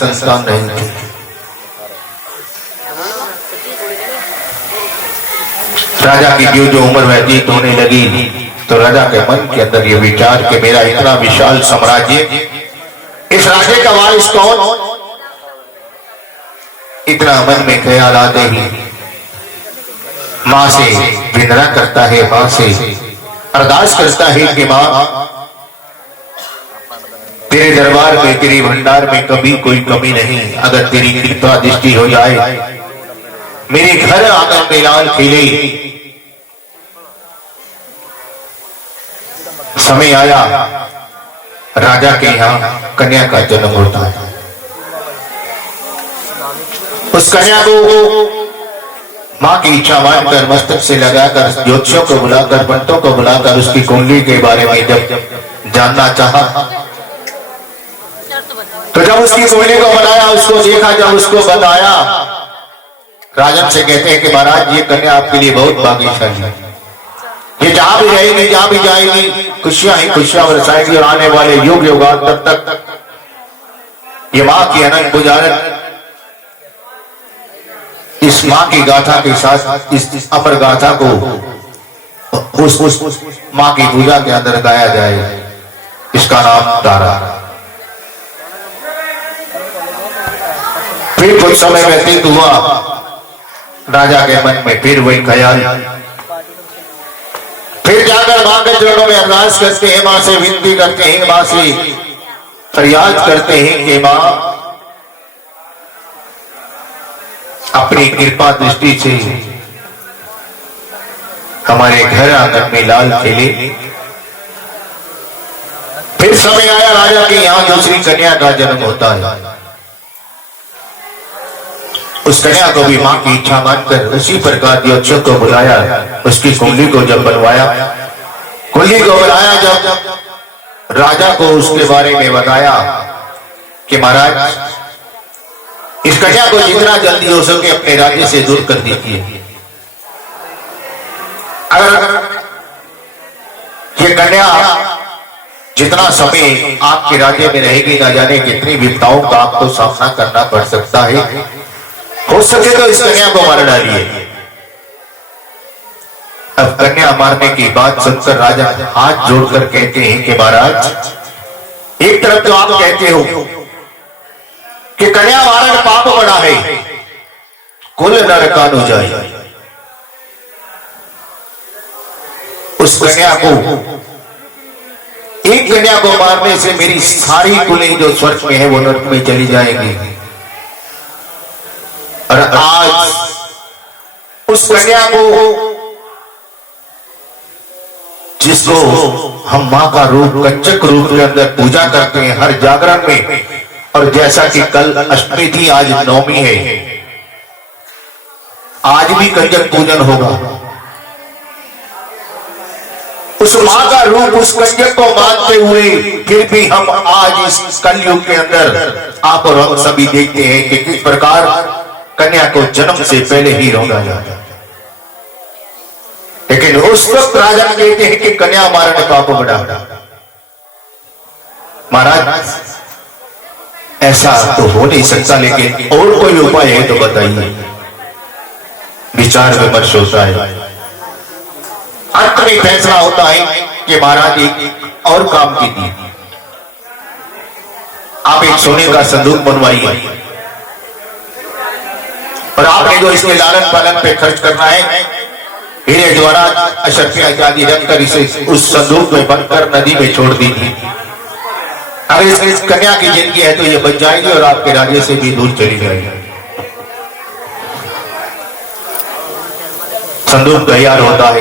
संस्कार नहीं थे। राजा की जो उम्र व्यतीत होने लगी तो राजा के मन के अंदर ये विचार कि मेरा इतना विशाल साम्राज्य, इस राज्य का वारिस कौन? इतना मन में ख्याल आते ही माँ से विनम्र करता है, माँ से अरदास करता है कि माँ, तेरे दरबार में, तेरे भंडार में कभी कोई कमी नहीं। अगर तेरी कृपा दृष्टि हो जाए, मेरे घर आंगन में लाल खिले। समय आया, राजा के यहाँ कन्या का जन्म होता है। उस कन्या को माँ की इच्छा मानकर मस्तक से लगाकर ज्योतिषियों को बुलाकर, पंडितों को बुलाकर उसकी कुंडली के बारे में जब जानना चाहा, तो जब उसकी कुंडली को बनाया, उसको देखा, जब उसको बताया, राजन से कहते हैं कि महाराज ये कन्या आपके लिए बहुत भाग्यशाली है। ये जहां भी रहेगी, जहां भी जाएगी, खुशियां ही खुशियां बरसाएगी और आने वाले युग युगांतर तक ये माँ की अनंत पुजारन इस माँ की गाथा के साथ इस अमर गाथा को उस माँ की पूजा के अंदर गाया जाए। इसका नाम तारा। फिर कुछ समय व्यतीत हुआ, राजा के मन में फिर वही ख्याल। फिर जाकर माँ के चरणों में अरदास करते हैं, माँ से विनती करते हैं, माँ से फरियाद करते हैं कि माँ अपनी कृपा दृष्टि से हमारे घर आंगन में लाल खेले। फिर समय आया, राजा के यहाँ दूसरी कन्या का जन्म होता है। उस कन्या को भी माँ की इच्छा मानकर उसी प्रकार ज्योतिषियों को बुलाया, उसकी कुंडली को जब बनवाया, कुंडली को बनाया, जब राजा को उसके बारे में बताया कि महाराज इस कन्या को जितना जल्दी हो सके अपने राज्य से दूर कर दीजिए। अगर ये कन्या जितना समय आपके राज्य में रहेगी, न जाने कितनी विपदाओं का आपको सामना करना पड़ सकता है। हो सके तो इस कन्या को मार डालिए। अब कन्या मारने की बात सुनकर राजा हाथ जोड़कर कहते हैं कि महाराज एक तरफ तो आप कहते हो कि कन्या मारण पाप बड़ा है, कुल नरकानु जाए। उस कन्या को, एक कन्या को मारने से मेरी सारी कुलें जो स्वर्ग में है वो नरक में चली जाएगी। और आज उस कन्या को, जिसको हम मां का रूप, कंचक रूप के अंदर पूजा करते हैं हर जागरण में, और जैसा कि कल अष्टमी थी, आज नवमी है, आज भी कंजक पूजन होगा। उस मां का रूप, उस कंजक को मानते हुए फिर भी हम आज इस कलयुग के अंदर आप और हम सभी देखते हैं कि किस प्रकार कन्या को जन्म से पहले ही रोका जाता है। लेकिन उस वक्त राजा कहते हैं कि कन्या मारने पाप बड़ा। महाराज ऐसा तो हो नहीं सकता, लेकिन और कोई उपाय है तो बताइए। विचार विमर्श होता है, अंत में फैसला होता है कि महाराज एक और काम कीजिए, आप एक सोने का संदूक बनवाइए और आपने जो इसके लालन पालन पे खर्च करना है, हीरे द्वारा अशर्फिया इत्यादि रखकर इसे उस संदूक में बनकर नदी में छोड़ दीजिए। अगर इस कन्या की जिंदगी है तो ये बच जाएगी और आपके राज्य से भी दूर चली जाएगी। संदूक तैयार होता है,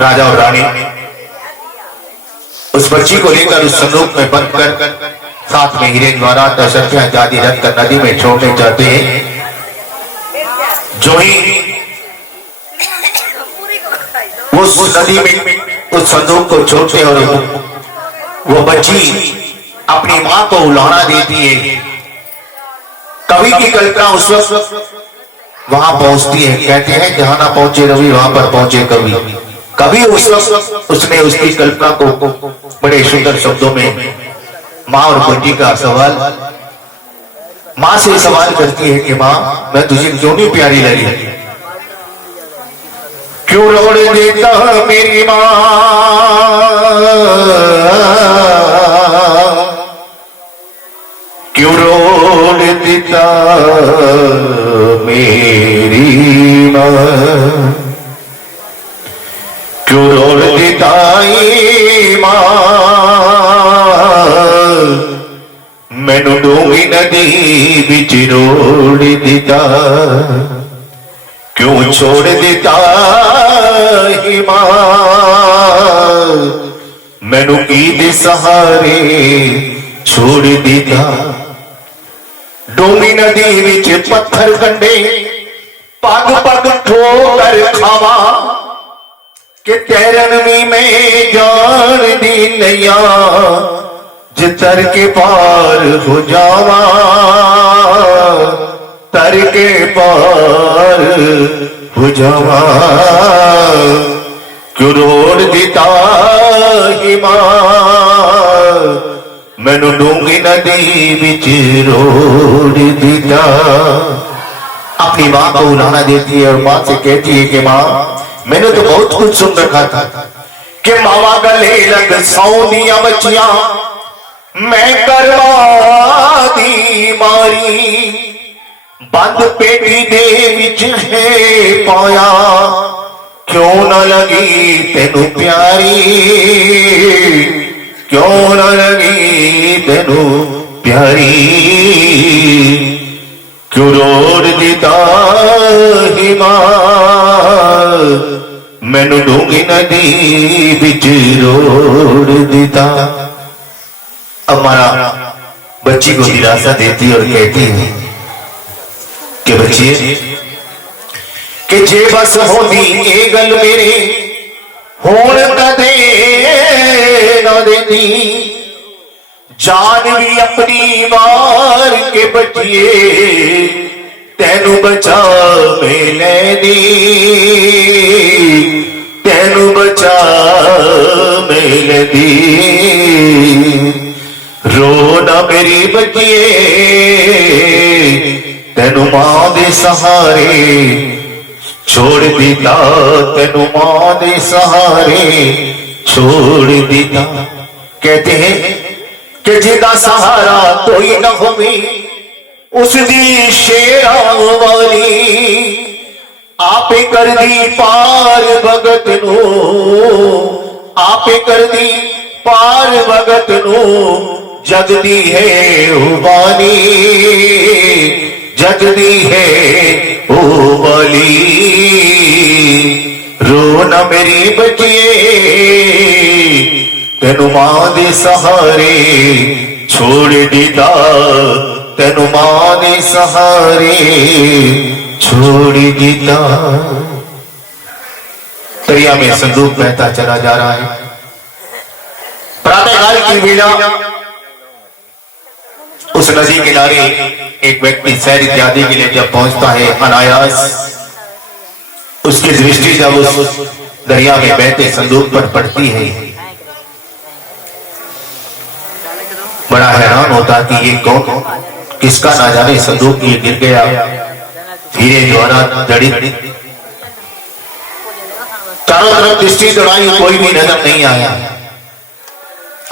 राजा और रानी उस बच्ची को लेकर उस संदूक में बंद कर साथ में हीरे द्वारा अशर्फिया इत्यादि रखकर नदी में छोड़ने जाते हैं। जो ही उस नदी में उस संदूक को छोड़ते और वो बच्ची अपनी मां को उलाहना देती है। कवि की कल्पना उस वक्त वहां पहुंचती है, कहते हैं जहां ना पहुंचे रवि वहां पर पहुंचे कवि। कवि उस वक्त उसने उसकी कल्पना को बड़े सुंदर शब्दों में मां और बच्ची का सवाल माँ से सवाल करती है कि माँ मैं तुझे क्यों नहीं प्यारी लगी, क्यों रोड़ देता मेरी माँ, क्यों रोड़ देता मेरी माँ, क्यों रोड़ देता माँ, मैनू डूंगी नदी बिच रोड़ दिता, क्यों छोड़ दिता ही मां, मैनू की दे सहारे छोड़ दिता। डूंगी नदी विच पत्थर कंडे पग पग ठोकर खावा, कि तैरन भी मैं जान दी नैया, जितर के पार हो जावा, तर के पार हो जावा, क्यों रोड़ दिता ही मां, मैनू डूंगी नदी बिच रोड़ दिता। अपनी मां को उलाना देती है और मां से कहती है कि मां मैंने तो बहुत कुछ सुन रखा था कि मावा गले लग सौंदियां बच्चियां मैं करवा दी मारी, बंद पेटी दे विच है पाया, क्यों न लगी तेनू प्यारी, क्यों न लगी तेनू प्यारी, क्यों रोड़ दिता ही मां, मैनू डूंगी नदी बिच रोड़ दिता। अब मारा बच्ची को दिलासा देती और कहती है कि बच्ची कि जे बस होंदी ए गल मेरे होण कदे ना देती, जान भी अपनी मार के बचिए तेनू बचा में लैनी, तेनू बचा में लैनी, रोना मेरी बच्चिए तेनू मां दे सहारे छोड़ दिता, तेनू मां दे सहारे छोड़ दिता। कहते हैं कि जिदा सहारा कोई न होवे उसदी शेरा वाली, आपे कर दी पार भगत नू, आपे कर दी पार भगत नू, जगदी है उबाली, जगदी है उबाली, रोना मेरी बच्चिए तेनू मां दे सहारे छोड़ दिता, तेनू मां दे सहारे छोड़ दिता। दरिया में संदूक बहता चला जा रहा है। प्रातःकाल की वेला उस नदी किनारे एक व्यक्ति सैर इत्यादि के लिए जब पहुंचता है, अनायास उसकी दृष्टि जब उस दरिया में बहते संदूक पर पड़ती है, बड़ा हैरान होता कि ये कौन, किसका ना जाने संदूक ये गिर गया, हीरे जवाहरात जड़ी, चारों तरफ दृष्टि दौड़ाई, कोई भी नजर नहीं आया,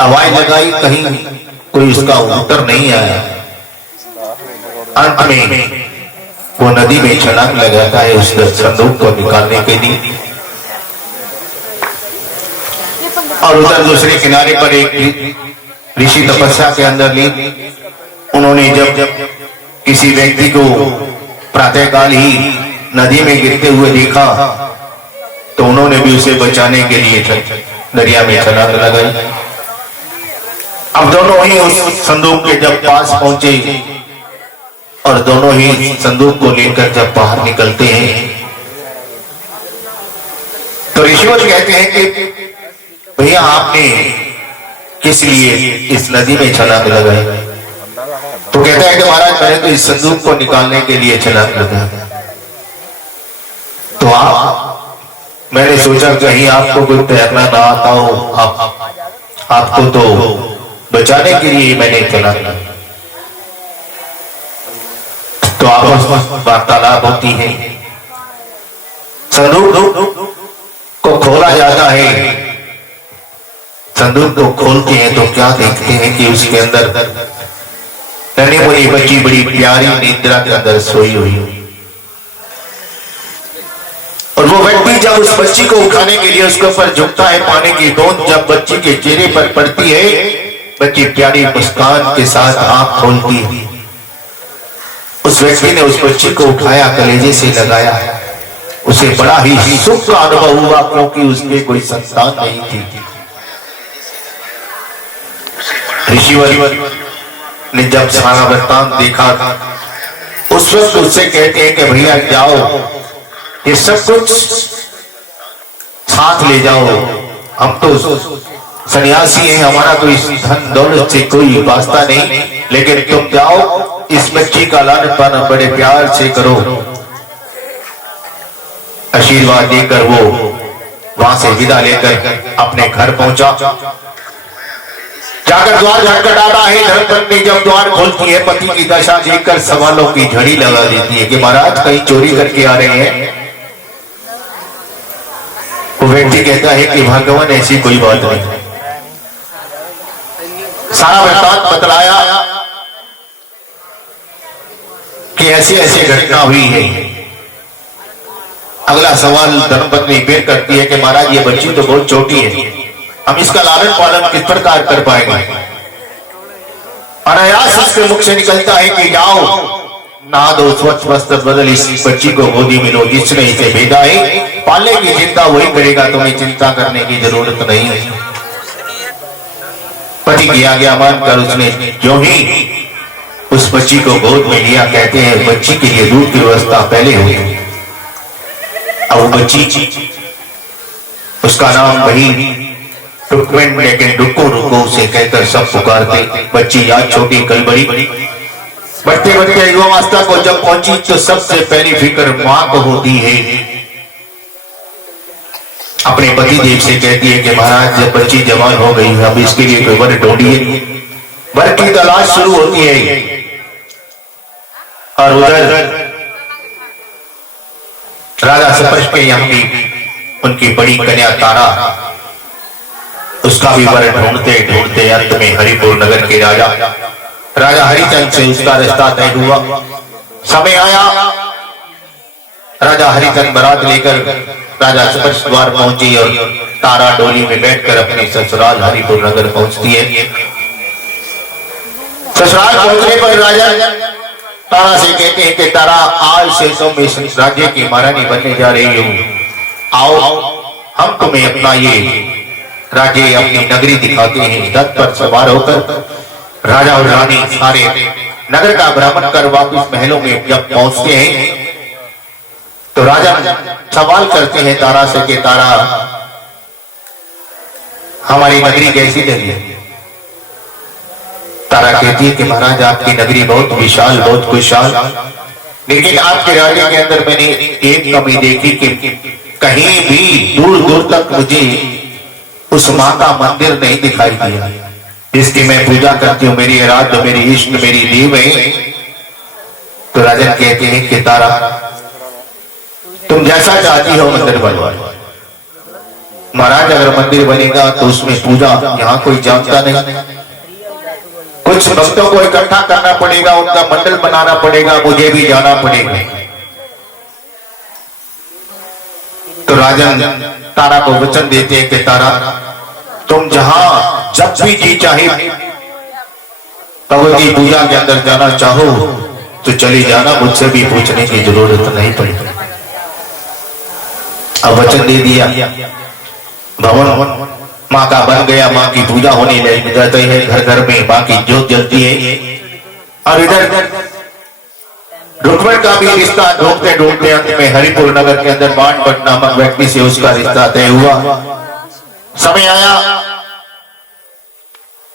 आवाज लगाई, कहीं कोई उसका उत्तर नहीं आया। अंत में वो नदी में छलांग लगाता है उस संदूक को निकालने के लिए, और उधर दूसरे किनारे पर एक ऋषि तपस्या के अंदर ली। उन्होंने जब किसी व्यक्ति को प्रातःकाल ही नदी में गिरते हुए देखा तो उन्होंने भी उसे बचाने के लिए दरिया में छलांग लगाई। अब दोनों ही उस संदूक के जब पास पहुंचे और दोनों ही संदूक को लेकर जब बाहर निकलते हैं तो ऋषिवर कहते हैं कि भैया आपने किस लिए इस नदी में छलांग लगाई? तो कहता है कि महाराज मैंने तो इस संदूक को निकालने के लिए छलांग लगाया। तो मैंने सोचा कहीं आपको कोई तैरना ना आता हो, आपको तो बचाने के लिए मैंने छलांग लगाई। तो आपस में वार्तालाप होती है। संदूक को खोला जाता है। संदूक को खोलते हैं तो क्या देखते हैं कि उसके अंदर नन्ही मुन्नी बच्ची बड़ी प्यारी निद्रा के अंदर सोई हुई। और वो व्यक्ति जब उस बच्ची को उठाने के लिए उसके ऊपर झुकता है, पानी की बूंद जब बच्ची के चेहरे पर पड़ती है, बच्ची प्यारी मुस्कान के साथ आंख खोलती है। उस व्यक्ति ने उस बच्ची को उठाया, कलेजे से लगाया। उसे बड़ा ही सुख का अनुभव हुआ, क्योंकि उसके कोई संतान नहीं थी। ऋषिवर ने जब सारा वृत्तांत देखा, उस वक्त उससे कहते हैं कि भैया जाओ, ये सब कुछ साथ ले जाओ, हम तो सन्यासी हैं, हमारा तो इस धन दौलत से कोई वास्ता नहीं, लेकिन तुम जाओ, इस बच्ची का लालन पालन बड़े प्यार से करो। आशीर्वाद देकर वो वहां से विदा लेकर अपने घर पहुंचा। जाकर द्वार खटखटाता है। धर्मपत्नी जब द्वार खोलती है, पति की दशा देखकर सवालों की झड़ी लगा देती है कि महाराज कहीं चोरी करके आ रहे हैं। वो व्यक्ति कहता है कि भगवान ऐसी कोई बात नहीं। सारा वृत्तांत बतलाया कि ऐसी ऐसी घटना हुई है। अगला सवाल धर्मपत्नी फिर करती है कि महाराज ये बच्ची तो बहुत छोटी है, हम इसका लालन पालन किस प्रकार कर पाएंगे। अनायास उसके मुख से निकलता है कि जाओ, नहा दो, स्वच्छ वस्त्र बदल इस बच्ची को गोदी में लो, जिसने इसे भेजा है पालने की चिंता वही करेगा, तुम्हें चिंता करने की जरूरत नहीं है। पति की आज्ञा मानकर उसने जो ही उस बच्ची को गोद में लिया, कहते हैं बच्ची के लिए दूध की व्यवस्था पहले हुई। अब वो बच्ची, उसका नाम वही रुक्मिणी, लेकिन रुको रुको उसे कहकर सब पुकारते। बच्ची आज छोटी कल बड़ी, बढ़ते बढ़ते युवावस्था को जब पहुंची तो सबसे पहली फिक्र मां को होती है। अपने पति देव से कहती है कि महाराज जब बच्ची जवान हो गई, अब इसके लिए कोई वर ढूंढिए। वर की तलाश शुरू होती है। और उधर राजा सपरिश के यहाँ भी उनकी बड़ी कन्या तारा, उसका भी वर ढूंढते ढूंढते अंत में हरिपुर नगर के राजा हरिचंद से उसका रिश्ता तय हुआ। समय आया, राजा हरिचंद बारात लेकर राजा सपरिश द्वार पहुंची और तारा डोली में बैठकर अपने ससुराल हरिपुर नगर पहुंचती है। ससुराल पहुंचने पर राजा तारा से कहते हैं कि तारा आज से तुम इस राज्य की महारानी बनने जा रही हो, आओ हम तुम्हें अपना ये राज्य अपनी नगरी दिखाते हैं। रथ पर सवार होकर राजा और रानी सारे नगर का भ्रमण कर वापस महलों में जब पहुंचते हैं तो राजा सवाल करते हैं तारा से कि तारा हमारी नगरी कैसी लगी। तारा कहती है कि महाराज आपकी नगरी बहुत विशाल, बहुत खुशहाल, लेकिन आपके राज्य के अंदर मैंने एक कमी देखी कि कहीं भी दूर दूर तक मुझे उस मां का मंदिर नहीं दिखाई दिया जिसकी मैं पूजा करती हूँ। मेरी आराध्य, मेरी इष्ट, मेरी देव है। तो राजन कहते हैं कि तारा तुम जैसा चाहती हो मंदिर बनवा। महाराज अगर मंदिर बनेगा तो उसमें पूजा यहाँ कोई जानता नहीं, कुछ भक्तों को इकट्ठा करना पड़ेगा, उनका मंडल बनाना पड़ेगा, मुझे भी जाना पड़ेगा। तो राजन तारा को वचन देते हैं कि तारा तुम जहां जब भी जी चाहे भगवती पूजा के अंदर जाना चाहो तो चली जाना, मुझसे भी पूछने की जरूरत नहीं पड़ेगी। अब वचन दे दिया, भवन माँ का बन गया, माँ की पूजा होने लग जाती है, घर घर में माँ की ज्योत जलती है। और इधर रुक्मिणी का भी रिश्ता ढूंढते ढूंढते अंत में हरिपुर नगर के अंदर बाणभट्ट नामक व्यक्ति से उसका रिश्ता तय हुआ। समय आया,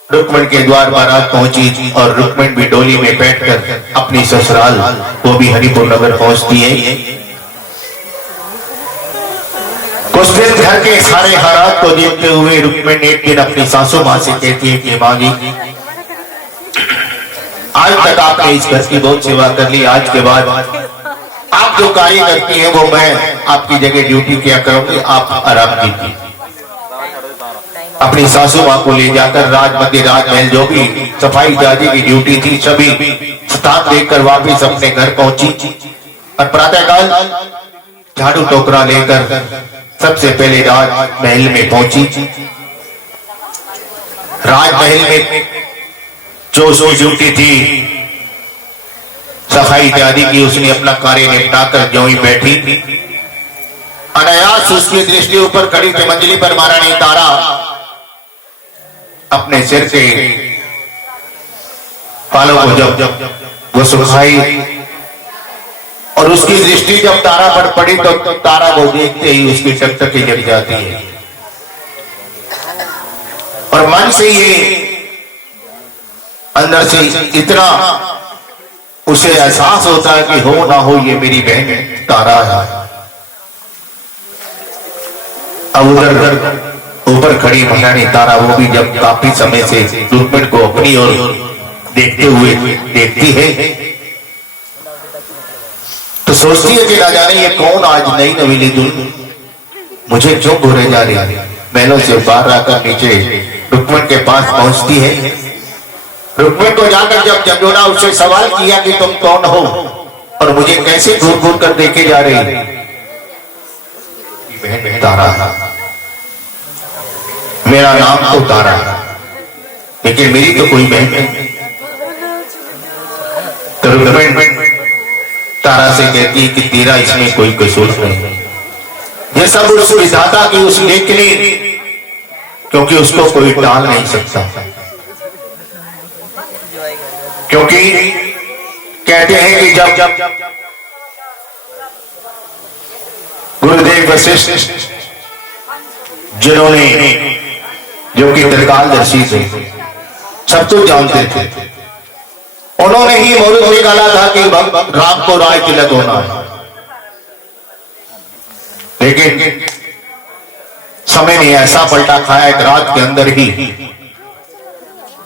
रुक्मिणी के द्वार बारात पहुंची और रुक्मिणी भी डोली में बैठकर अपनी ससुराल, वो भी हरिपुर नगर पहुंचती है। कुछ दिन घर के सारे हालात को देखते हुए रुक्मिणी एक दिन अपनी सासू माँ से कहती है कि माँ जी आज तक आपने इस घर की बहुत सेवा कर ली, आज के बाद आप जो कार्य करती हैं वो मैं आपकी जगह ड्यूटी किया करूंगी, आप आराम कीजिए। अपनी सासू माँ को ले जाकर राजमंदिर राजमहल जो भी सफाई जाजी की ड्यूटी थी सभी स्थान देखकर वापिस अपने घर पहुंची और प्रातःकाल झाड़ू टोकरा लेकर सबसे पहले राजमहल में पहुंची। राजमहल में जो उसकी ड्यूटी थी सफाई इत्यादि की उसने अपना कार्य निपटाकर जो ही बैठी, अनायास उसकी दृष्टि ऊपर खड़ी थी मंजिली पर महारानी तारा अपने सिर के बालों को जब वो सुखाई और उसकी दृष्टि जब तारा पर पड़ी तो तारा को देखते ही उसकी टकटकी जग जाती है और मन से ये अंदर से इतना उसे एहसास होता है कि हो ना हो ये मेरी बहन तारा है। अब उधर ऊपर खड़ी महारानी तारा वो भी जब काफी समय से रुक्मिणी को अपनी ओर देखते हुए देखती है तो सोचती है कि ना जाने ये कौन आज नई नवीली दुल्हन मुझे क्यों घूरे जा रही है। महलों से बाहर आकर नीचे रुक्मिणी के पास पहुंचती है। रुक्मिणी को जाकर जब जमदूना उससे सवाल किया कि तुम कौन हो और मुझे कैसे घूर घूर कर देखे जा रही, बहन तारा मेरा नाम तो तारा लेकिन मेरी तो कोई बहन नहीं। तो रुक्मिणी तारा से कहती कि तेरा इसमें कोई कसूर नहीं, ये सब उस विधाता की उस लेखनी, क्योंकि उसको कोई टाल नहीं सकता। क्योंकि कहते हैं कि जब गुरुदेव वशिष्ठ जिन्होंने जो कि त्रिकालदर्शी थे सब तो जानते थे, उन्होंने ही मुहूर्त निकाला था कि राम को राय तिलक होना है, लेकिन समय ने ऐसा पलटा खाया एक रात के अंदर ही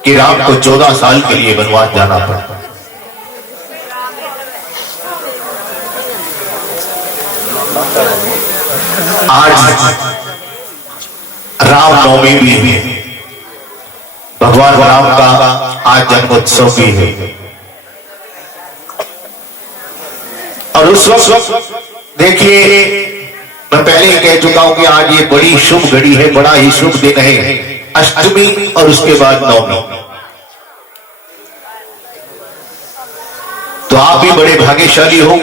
कि राम को 14 साल के लिए वनवास जाना पड़ा। आज राम नवमी भी है, भगवान राम का आज जन्मोत्सव भी है और उस वक्त देखिए मैं पहले ही कह चुका हूं कि आज ये बड़ी शुभ घड़ी है, बड़ा ही शुभ दिन है, अष्टमी और उसके बाद नवमी। तो आप भी बड़े भाग्यशाली हो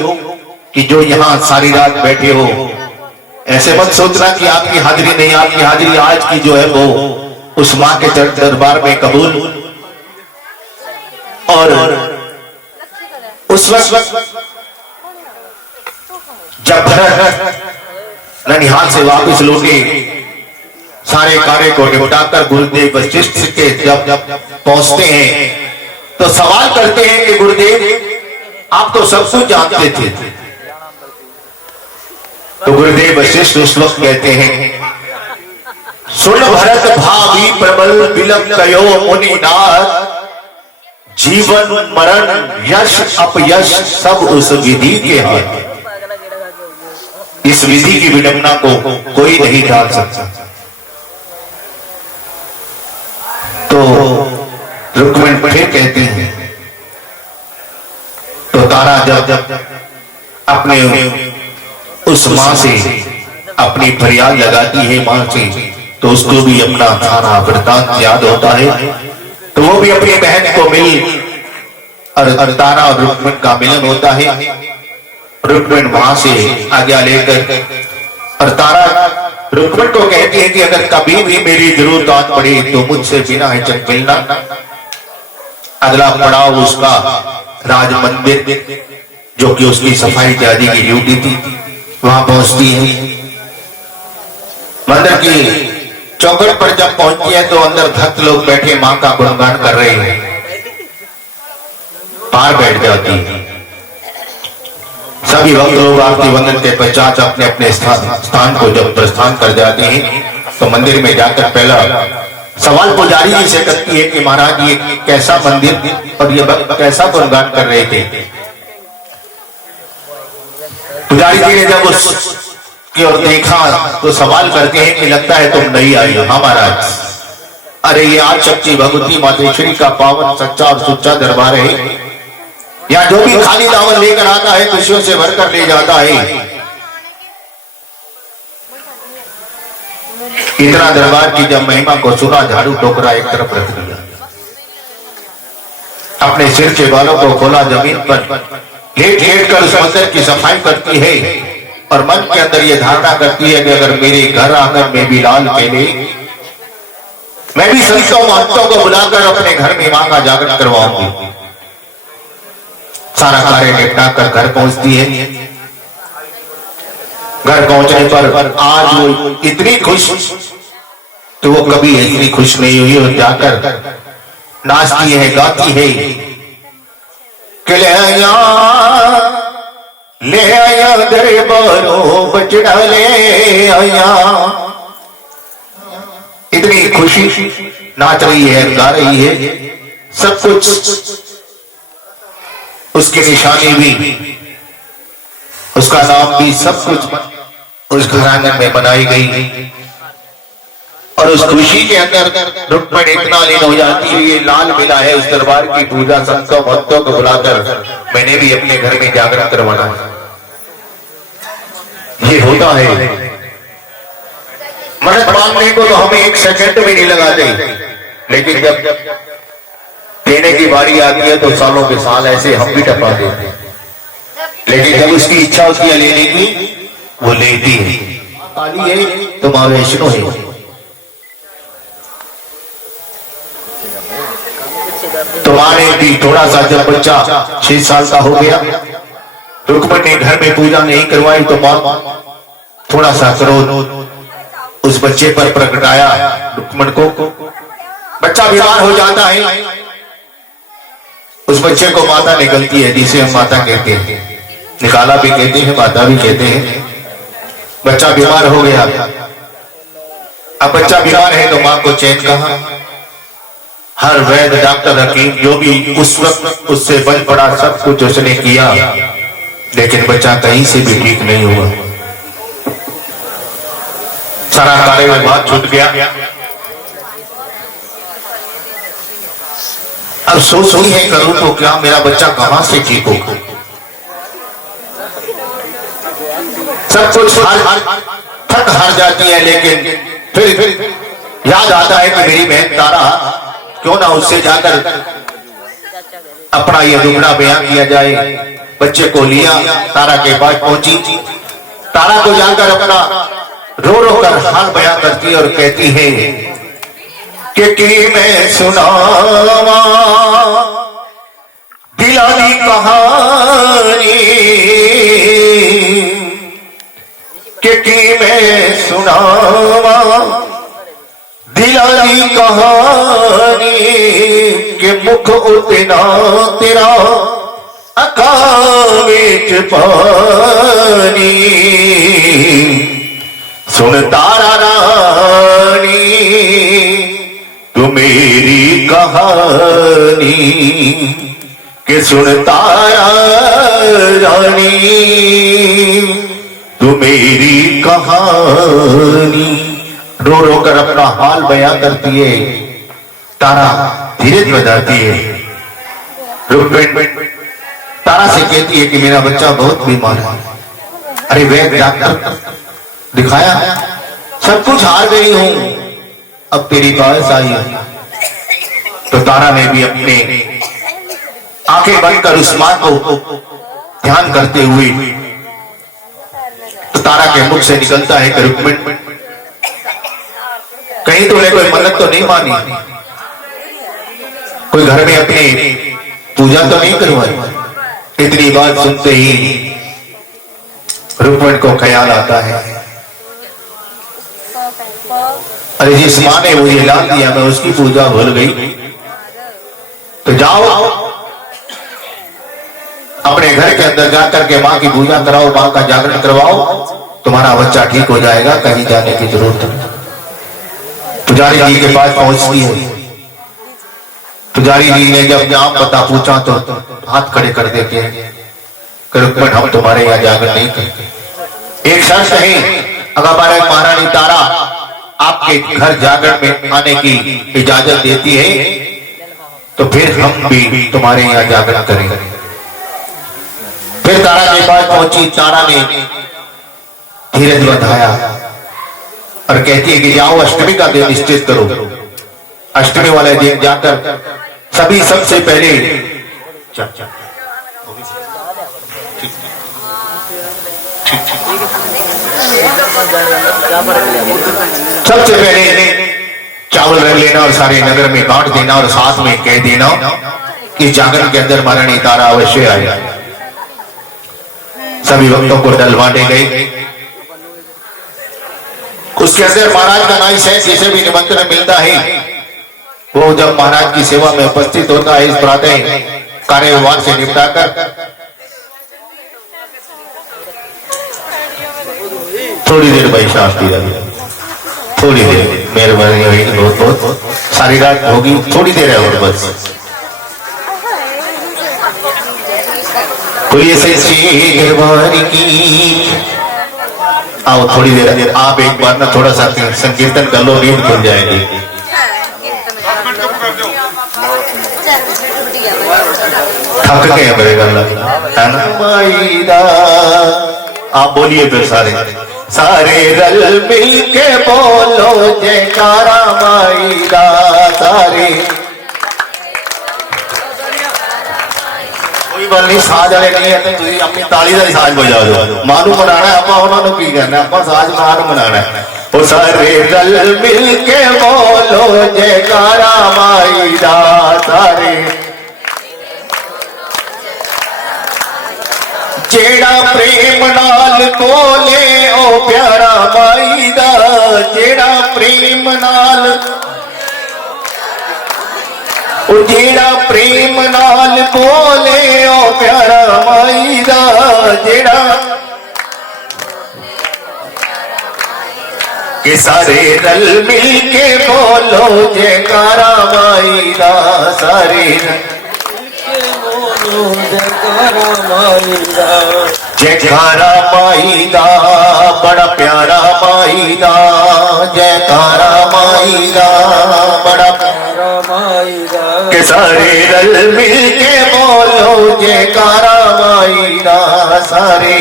कि जो यहां सारी रात बैठे हो। ऐसे मत सोचना कि आपकी हाजिरी नहीं, आपकी हाजिरी आज की जो है वो उस मां के दरबार में कबूल। और उस वक्त जब भरत ननिहाल से वापस लौटे सारे कार्य को निपटाकर गुरुदेव वशिष्ठ के जब पहुंचते हैं तो सवाल करते हैं कि गुरुदेव आप तो सब कुछ जानते थे। तो गुरुदेव वशिष्ठ उस वक्त कहते हैं सुन भरत भावी प्रबल विलंब कयो मुनिनाथ, जीवन मरण यश अपयश सब उस विधि के हाथ। इस विधि की विडंबना को कोई नहीं टाल सकता। तो रुक्मिणी फिर कहती हैं तो तारा जब अपने उस मां से अपनी फरियाद लगाती है मां से, तो उसको भी अपना सारा वृतांत याद होता है। तो वो भी अपनी बहन को मिल और तारा और रुक्मिणी का मिलन होता है। रुक्मिणी वहां से आज्ञा लेकर और तारा रुक्मिणी को कहती है कि अगर कभी भी मेरी जरूरत आ पड़ी तो मुझसे बिना हिचक मिलना। अगला पड़ाव उसका राज मंदिर जो कि उसकी सफाई इत्यादि की ड्यूटी थी, वहां पहुंचती है। मंदिर की चौखट पर जब पहुंचती है तो अंदर भक्त लोग बैठे मां का गुणगान कर रहे हैं, पार बैठ जाती है। सभी भक्त लोग आरती वंदन के पश्चात अपने अपने स्थान को जब प्रस्थान कर जाते हैं तो मंदिर में जाकर पहला सवाल पुजारी जी से करती है कि महाराज ये कैसा मंदिर और ये भक्त कैसा गुणगान कर रहे थे। पुजारी जी ने जब उसकी ओर देखा तो सवाल करते हैं कि लगता है तुम नहीं आई हो। हाँ महाराज, अरे ये आज शक्ति भगवती मातेश्वरी का पावन सच्चा और सुच्चा दरबार है। यहाँ जो भी खाली दावन लेकर आता है खुशियों से भरकर ले जाता है। इतना दरबार की जब महिमा को सुना, झाड़ू टोकरा एक तरफ रख दिया, अपने सिर के बालों को खोला, जमीन पर लेट लेट कर उस मंदिर की सफाई करती है और मन के अंदर ये धारणा करती है कि अगर मेरे घर आंगन में भी लाल केले, मैं भी संतों महंतों को बुलाकर अपने घर में मां का जागरण करवाऊंगी। सारा कार्य निपटा कर घर पहुंचती है। घर पहुंचने पर आज वो इतनी खुश तो वो कभी इतनी खुश नहीं हुई और जाकर नाचती है, गाती है कि ले आया दरबारों बचड़ा ले आया। इतनी खुशी नाच रही है, गा रही है, सब कुछ उसकी निशानी भी, उसका नाम भी, सब कुछ उस घरांगन में बनाई गई। और उस खुशी के अंदर रुक्मिणी इतना लीन हो जाती है। ये लाल मिला है उस दरबार की पूजा, संतों भक्तों को बुलाकर मैंने भी अपने घर में जागरण करवाना। ये होता है। मन्नत मांगने को तो हमें एक सेकंड भी नहीं लगाते, लेकिन जब देने की बारी आती है तो सालों के साल ऐसे हम भी टपा देते हैं। लेकिन जब उसकी इच्छा होती है लेने की, वो लेती है। काली है तो मां वैष्णो है। तुम्हारे भी थोड़ा सा जब बच्चा 6 साल का हो गया, रुक्मिणी ने घर में पूजा नहीं करवाई तो मां थोड़ा सा क्रोध उस बच्चे पर प्रगटाया। रुक्मिणी को बच्चा बीमार हो जाता है, उस बच्चे को माता निकलती है, जिसे हम माता कहते हैं, निकाला भी कहते हैं, माता भी कहते हैं। बच्चा बीमार हो गया। अब बच्चा बीमार है तो मां को चैन कहां। हर वैद्य, डॉक्टर, हकीम जो भी उस वक्त उससे बन पड़ा, सब कुछ उसने किया, लेकिन बच्चा कहीं से भी ठीक नहीं हुआ। सारा कार्य में बात छूट गया। अब सोच रही है करूं तो क्या, मेरा बच्चा कहां से ठीक होगा। सब कुछ थक हार जाती है, लेकिन फिर याद आता है कि मेरी बहन तारा, क्यों ना उससे जाकर अपना ये दुखड़ा बयान किया जाए। बच्चे को लिया, तारा के पास पहुंची। तारा को जाकर अपना रो रो कर हाल बयान करती और कहती है कि मैं सुनावा दिलानी कहानी, कि मैं सुनावा दिलानी कहानी, के मुख उतना तेरा अकाविच पानी। सुन तारा रानी तू मेरी कहानी, के सुन तारा रानी तू मेरी कहानी। रो रो कर अपना हाल बयां करती है। तारा धीरे बताती है। रुक्मिणी तारा से कहती है कि मेरा बच्चा बहुत बीमार है। अरे वैद्य, डॉक्टर दिखाया, सब कुछ हार गई हूं, अब तेरी पास आई है। तो तारा ने भी अपने आंखें बंद कर उस मां को ध्यान करते हुए, तो तारा के मुख से निकलता है कि रुक्मिणी कहीं तो कोई मन्नत तो नहीं मानी, कोई घर में अपनी पूजा तो नहीं करवाई। इतनी बात सुनते ही रुक्मिणी को ख्याल आता है, अरे जिस मां ने मुझे ला दिया मैं उसकी पूजा भूल गई। तो जाओ अपने घर के अंदर जाकर के मां की पूजा कराओ, मां का जागरण करवाओ, तुम्हारा बच्चा ठीक हो जाएगा, कहीं जाने की जरूरत नहीं। पुजारी जी के पास पहुंचती है। पुजारी जी ने जब नाम पता पूछा तो हाथ खड़े कर देते हैं, रुक्मण हम तुम्हारे यहाँ जाकर नहीं करते। एक शर्त है, अगर हमारे महारानी तारा आपके घर जागरण में आने की इजाजत देती है तो फिर हम भी तुम्हारे यहाँ जागरण करेंगे। फिर तारा के पास पहुंची। तारा ने धीरज बंधाया और कहती है कि जाओ अष्टमी का दिन निश्चित करो। अष्टमी वाले दिन जाकर सभी सबसे पहले सबसे पहले चावल रख लेना और सारे नगर में बांट देना और साथ में कह देना कि जागरण के अंदर महारानी तारा अवश्य आए। सभी भक्तों को डल बांटे गए। उसके अंदर महाराज का नाई से जिसे भी निमंत्रण मिलता है वो जब महाराज की सेवा में उपस्थित होता है, इस प्रातः कार्यभार से निपटाकर थोड़ी देर भाई शांति रही, थोड़ी देर मेहरबानी होगी, बहुत बहुत सारी रात होगी, थोड़ी देर है और बस। कोई सच्ची दरबार की आओ, थोड़ी देर आप एक बार ना थोड़ा सा संकीर्तन कर लो, नींद खुल जाएगी। थक गए मेरे गला है ना माईदा। आप बोलिए फिर सारे रल मिल के बोलो जयकारा माईदा। सारे कोई बात नहीं, साज वाले नहीं है तो अपनी ताली का ही साज बजा दो। मानू मनाना है आप, उन्होंने की करना आप, साज मानू मनाना है। वो सारे रल मिल के बोलो जयकारा माईदा। सारे जेड़ा प्रेम नाल बोले ओ प्यारा माईदा। जेड़ा प्रेम नाल ओ जेड़ा प्रेम नाल बोले ओ प्यारा माईदा। जेड़ा के सारे रल मिल के बोलो जयकारा माईदा। सारे जयकारा माईदा। जयकारा माईदा बड़ा प्यारा माईदा। जयकारा माईदा बड़ा प्यारा माईदा। के सारे रल मिल के बोलो जयकारा माईदा। सारे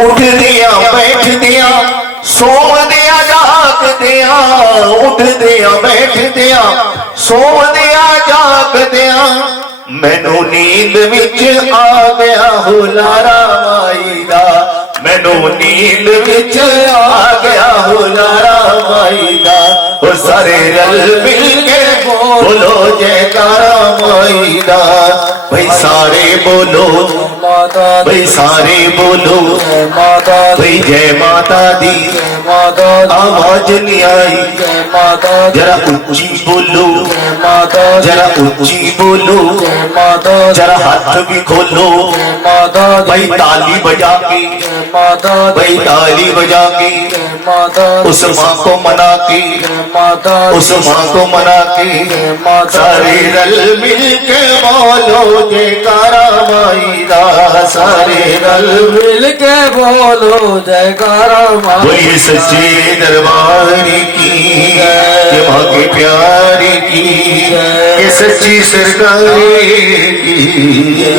उठ दिया बैठ दिया सोव दिया जाग दिया। उठ दिया बैठ दिया सोव दिया जाग दिया। मैनू नींद विच आ गया हुलारा माईदा। मैनू नींद विच आ गया हुलारा माईदा। वो सारे रल मिल के बोलो जयकारा माईदा। भाई सारे बोलो माता, भाई सारे बोलो माता, भाई जय माता दी माता। आवाज नहीं आई माता, जरा ऊंची बोलो माता, जरा ऊंची बोलो माता। जरा हाथ भी खोलो माता, भाई ताली बजा के माता, भाई ताली बजा के माता। उस माँ को मना के माता, उस माँ को मना के माता। सारे रल मिल के बोलो जयकारा माईदा। सारे रल मिल के बोलो जयकारा माईदा। बोलिए सच्चे दरबार की, ये माँ के प्यारे की, ये सच्ची सरकार की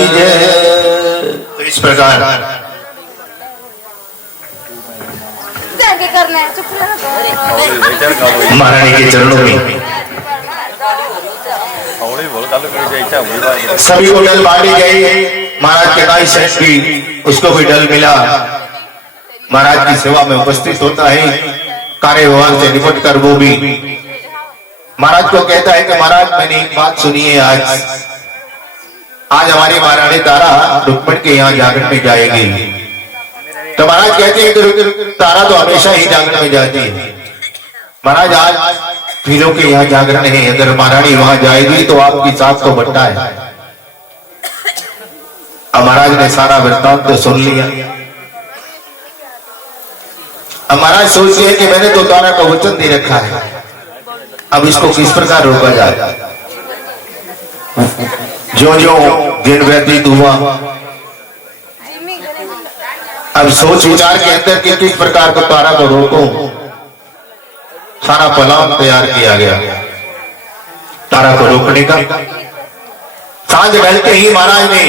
जय। तो इस प्रकार महारानी के चरणों में सभी को डल बांटी गई। महाराज के नाई सेठ भी उसको भी डल मिला। महाराज की सेवा में उपस्थित होता है, कार्यभार से निपट कर वो भी महाराज को कहता है कि महाराज मैंने एक बात सुनी है, आज हमारी महारानी तारा रुक्मण के यहाँ जागरण में जाएगी। तो महाराज कहते हैं कि तारा तो हमेशा ही जागरण में जाती है। महाराज आज भीलों के यहाँ जागरण है, अगर महारानी वहां जाएगी तो आपकी साथ को बट्टा है। अब महाराज ने सारा वृत्तांत तो सुन लिया। अब महाराज सोचते हैं कि मैंने तो तारा को वचन दे रखा है, अब इसको किस प्रकार रोका जाए। जो जो दिन व्यतीत हुआ, अब सोच विचार के अंदर कि किस प्रकार को तारा को रोको, सारा प्लान तैयार किया गया तारा को रोकने का। सांझ ढलते ही महाराज ने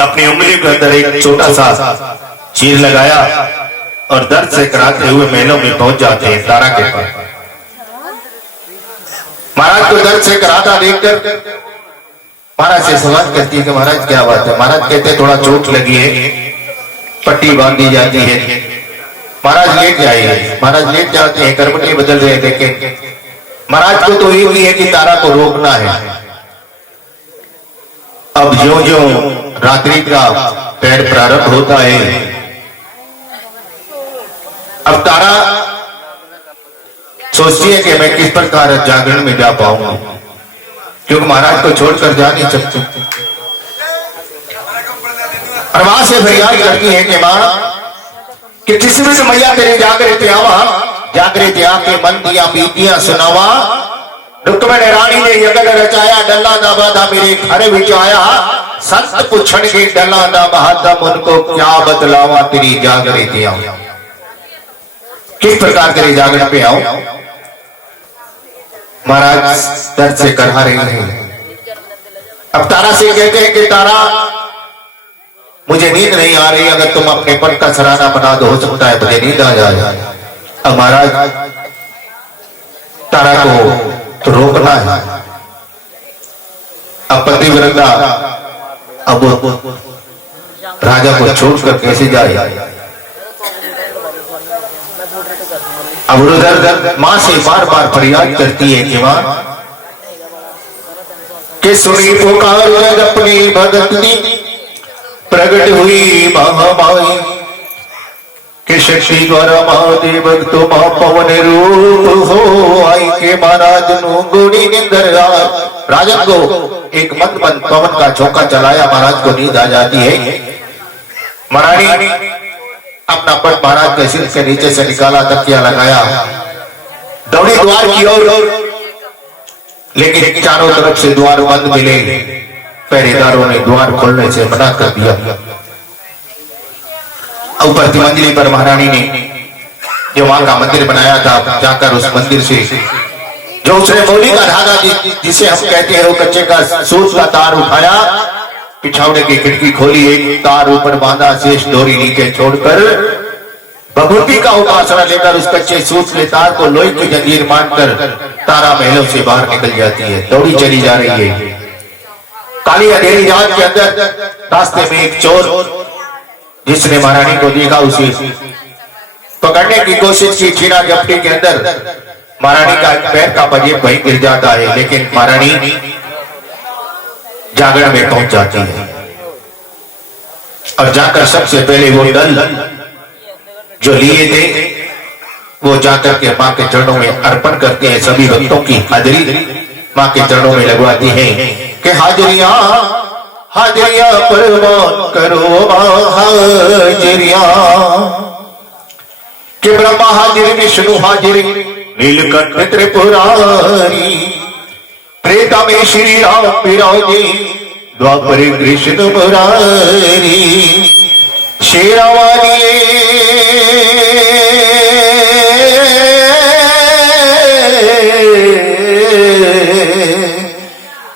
अपनी उंगली के अंदर एक छोटा सा चीर लगाया और दर्द से कराते हुए महलों में पहुंच जाते हैं तारा के पास। महाराज को दर्द से कराता देखकर महाराज से सवाल करती है कि महाराज क्या बात है। महाराज कहते हैं थोड़ा चोट लगी है, पट्टी बांधी जाती है। महाराज लेट जाइए। महाराज लेट जाते हैं, करवटें बदल रहे देखें। महाराज को तो एक ही है कि तारा को रोकना है। अब जो जो रात्रि का पैर प्रारंभ होता है, अब तारा सोचती है कि मैं किस प्रकार जागरण में जा पाऊंगा, क्योंकि महाराज को छोड़कर जा नहीं सकती। और वहां से फरियाद करती है कि मां कि किसी से मैया तेरे जागृत आवा, जागृत आके मन दिया बीतियां सुनावा। रुक्मिणी रानी ने यज्ञ रचाया, डल्ला ना बाधा मेरे घर विच आया। संत पूछण के डल्ला ना बाधा, उनको क्या बदलावा तेरी जागृत आवा। किस प्रकार तेरे जागरण पे आओ। महाराज दर्द से करहा रही है। अब तारा से कहते हैं कि तारा मुझे नींद नहीं आ रही, अगर तुम अपने पट का सराहना बना दो, हो सकता है मुझे नींद आ जाए। अब महाराज तारा को तो रोकना है। अब पतिव्रता अब राजा को छोड़कर कैसे जाए। अब उधर मां से बार बार फरियाद करती है कि मां कि सुनी पुकार जग अपनी भगत नी, प्रगट हुई महामाई के शक्ति द्वारा महादेव तो महा पवन रूप हो आई के महाराज नु गोड़ी निंदर राजन को एक मंद मंद पवन का झोंका चलाया। महाराज को नींद आ जाती है। महारानी अपना पट महाराज के सिर के नीचे से निकाला, तकिया लगाया, दौड़ी द्वार की ओर, लेकिन चारों तरफ से द्वार बंद मिले। पहरेदारों ने द्वार खोलने से मना कर दिया। ऊपर तिमंजली पर महारानी ने जो वहां का मंदिर बनाया था, जाकर उस मंदिर से जो उसने मौली का धागा जिसे हम कहते हैं वो कच्चे का सूत का तार उठाया, पिछावड़े की खिड़की खोली, एक तार ऊपर बांधा, शेष डोरी नीचे छोड़कर भगवती का उपासना लेकर उस कच्चे सूत के तार को लोहे की जंजीर मानकर तारा महलों से बाहर निकल जाती है, दौड़ी चली जा रही है। काली अंधेरी रात के अंदर रास्ते में एक चोर जिसने महारानी को देखा उसे पकड़ने की कोशिश की। छीना झपटी के अंदर महारानी का पैर का पंजेब वहीं गिर जाता है, लेकिन महारानी जागरण में पहुंच जाती है और जाकर सबसे पहले वो दल जो लिए थे वो जाकर के मां के चरणों में अर्पण करते हैं। सभी भक्तों की हाजिरी मां के चरणों में लगवाती है कि हाजिरियां हाजिरियां परवान करो हाजिरियां, कि ब्रह्मा हाजिर, विष्णु हाजिर, नीलकंठ त्रिपुरारी, त्रेता में श्री राम विराजे, द्वापर कृष्ण मुरारी, शेरावाली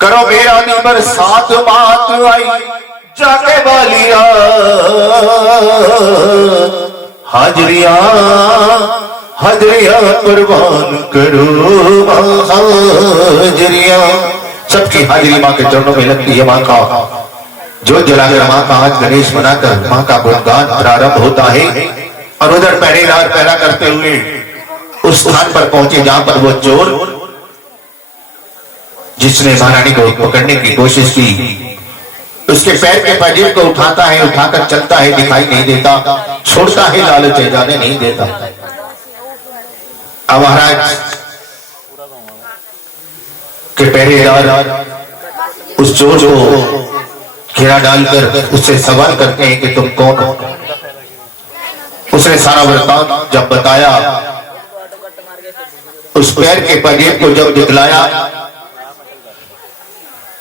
करो मेरा नी बरसात बात आई, जाके वालिया हाजरिया हाजरिया परवान करो हाजरिया। सबकी हाजिरी मां के चरणों में लगती है। मां का जो जलाकर मां का आज गणेश बनाकर मां का गुणगान प्रारंभ होता है और उधर पहरेदार पहरा करते हुए उस स्थान पर पहुंचे जहां पर वो चोर जिसने महारानी को पकड़ने की कोशिश की, उसके पैर के पंजेब को उठाता है, उठाकर चलता है, दिखाई नहीं देता, छोड़ता है, लालच जाने नहीं देता। अब महाराज के पहरेदार उस चोर को घेरा डालकर उससे सवाल करते हैं कि तुम कौन हो। उसने सारा वृत्तांत जब बताया, उस पैर के पजेब को जब दिखलाया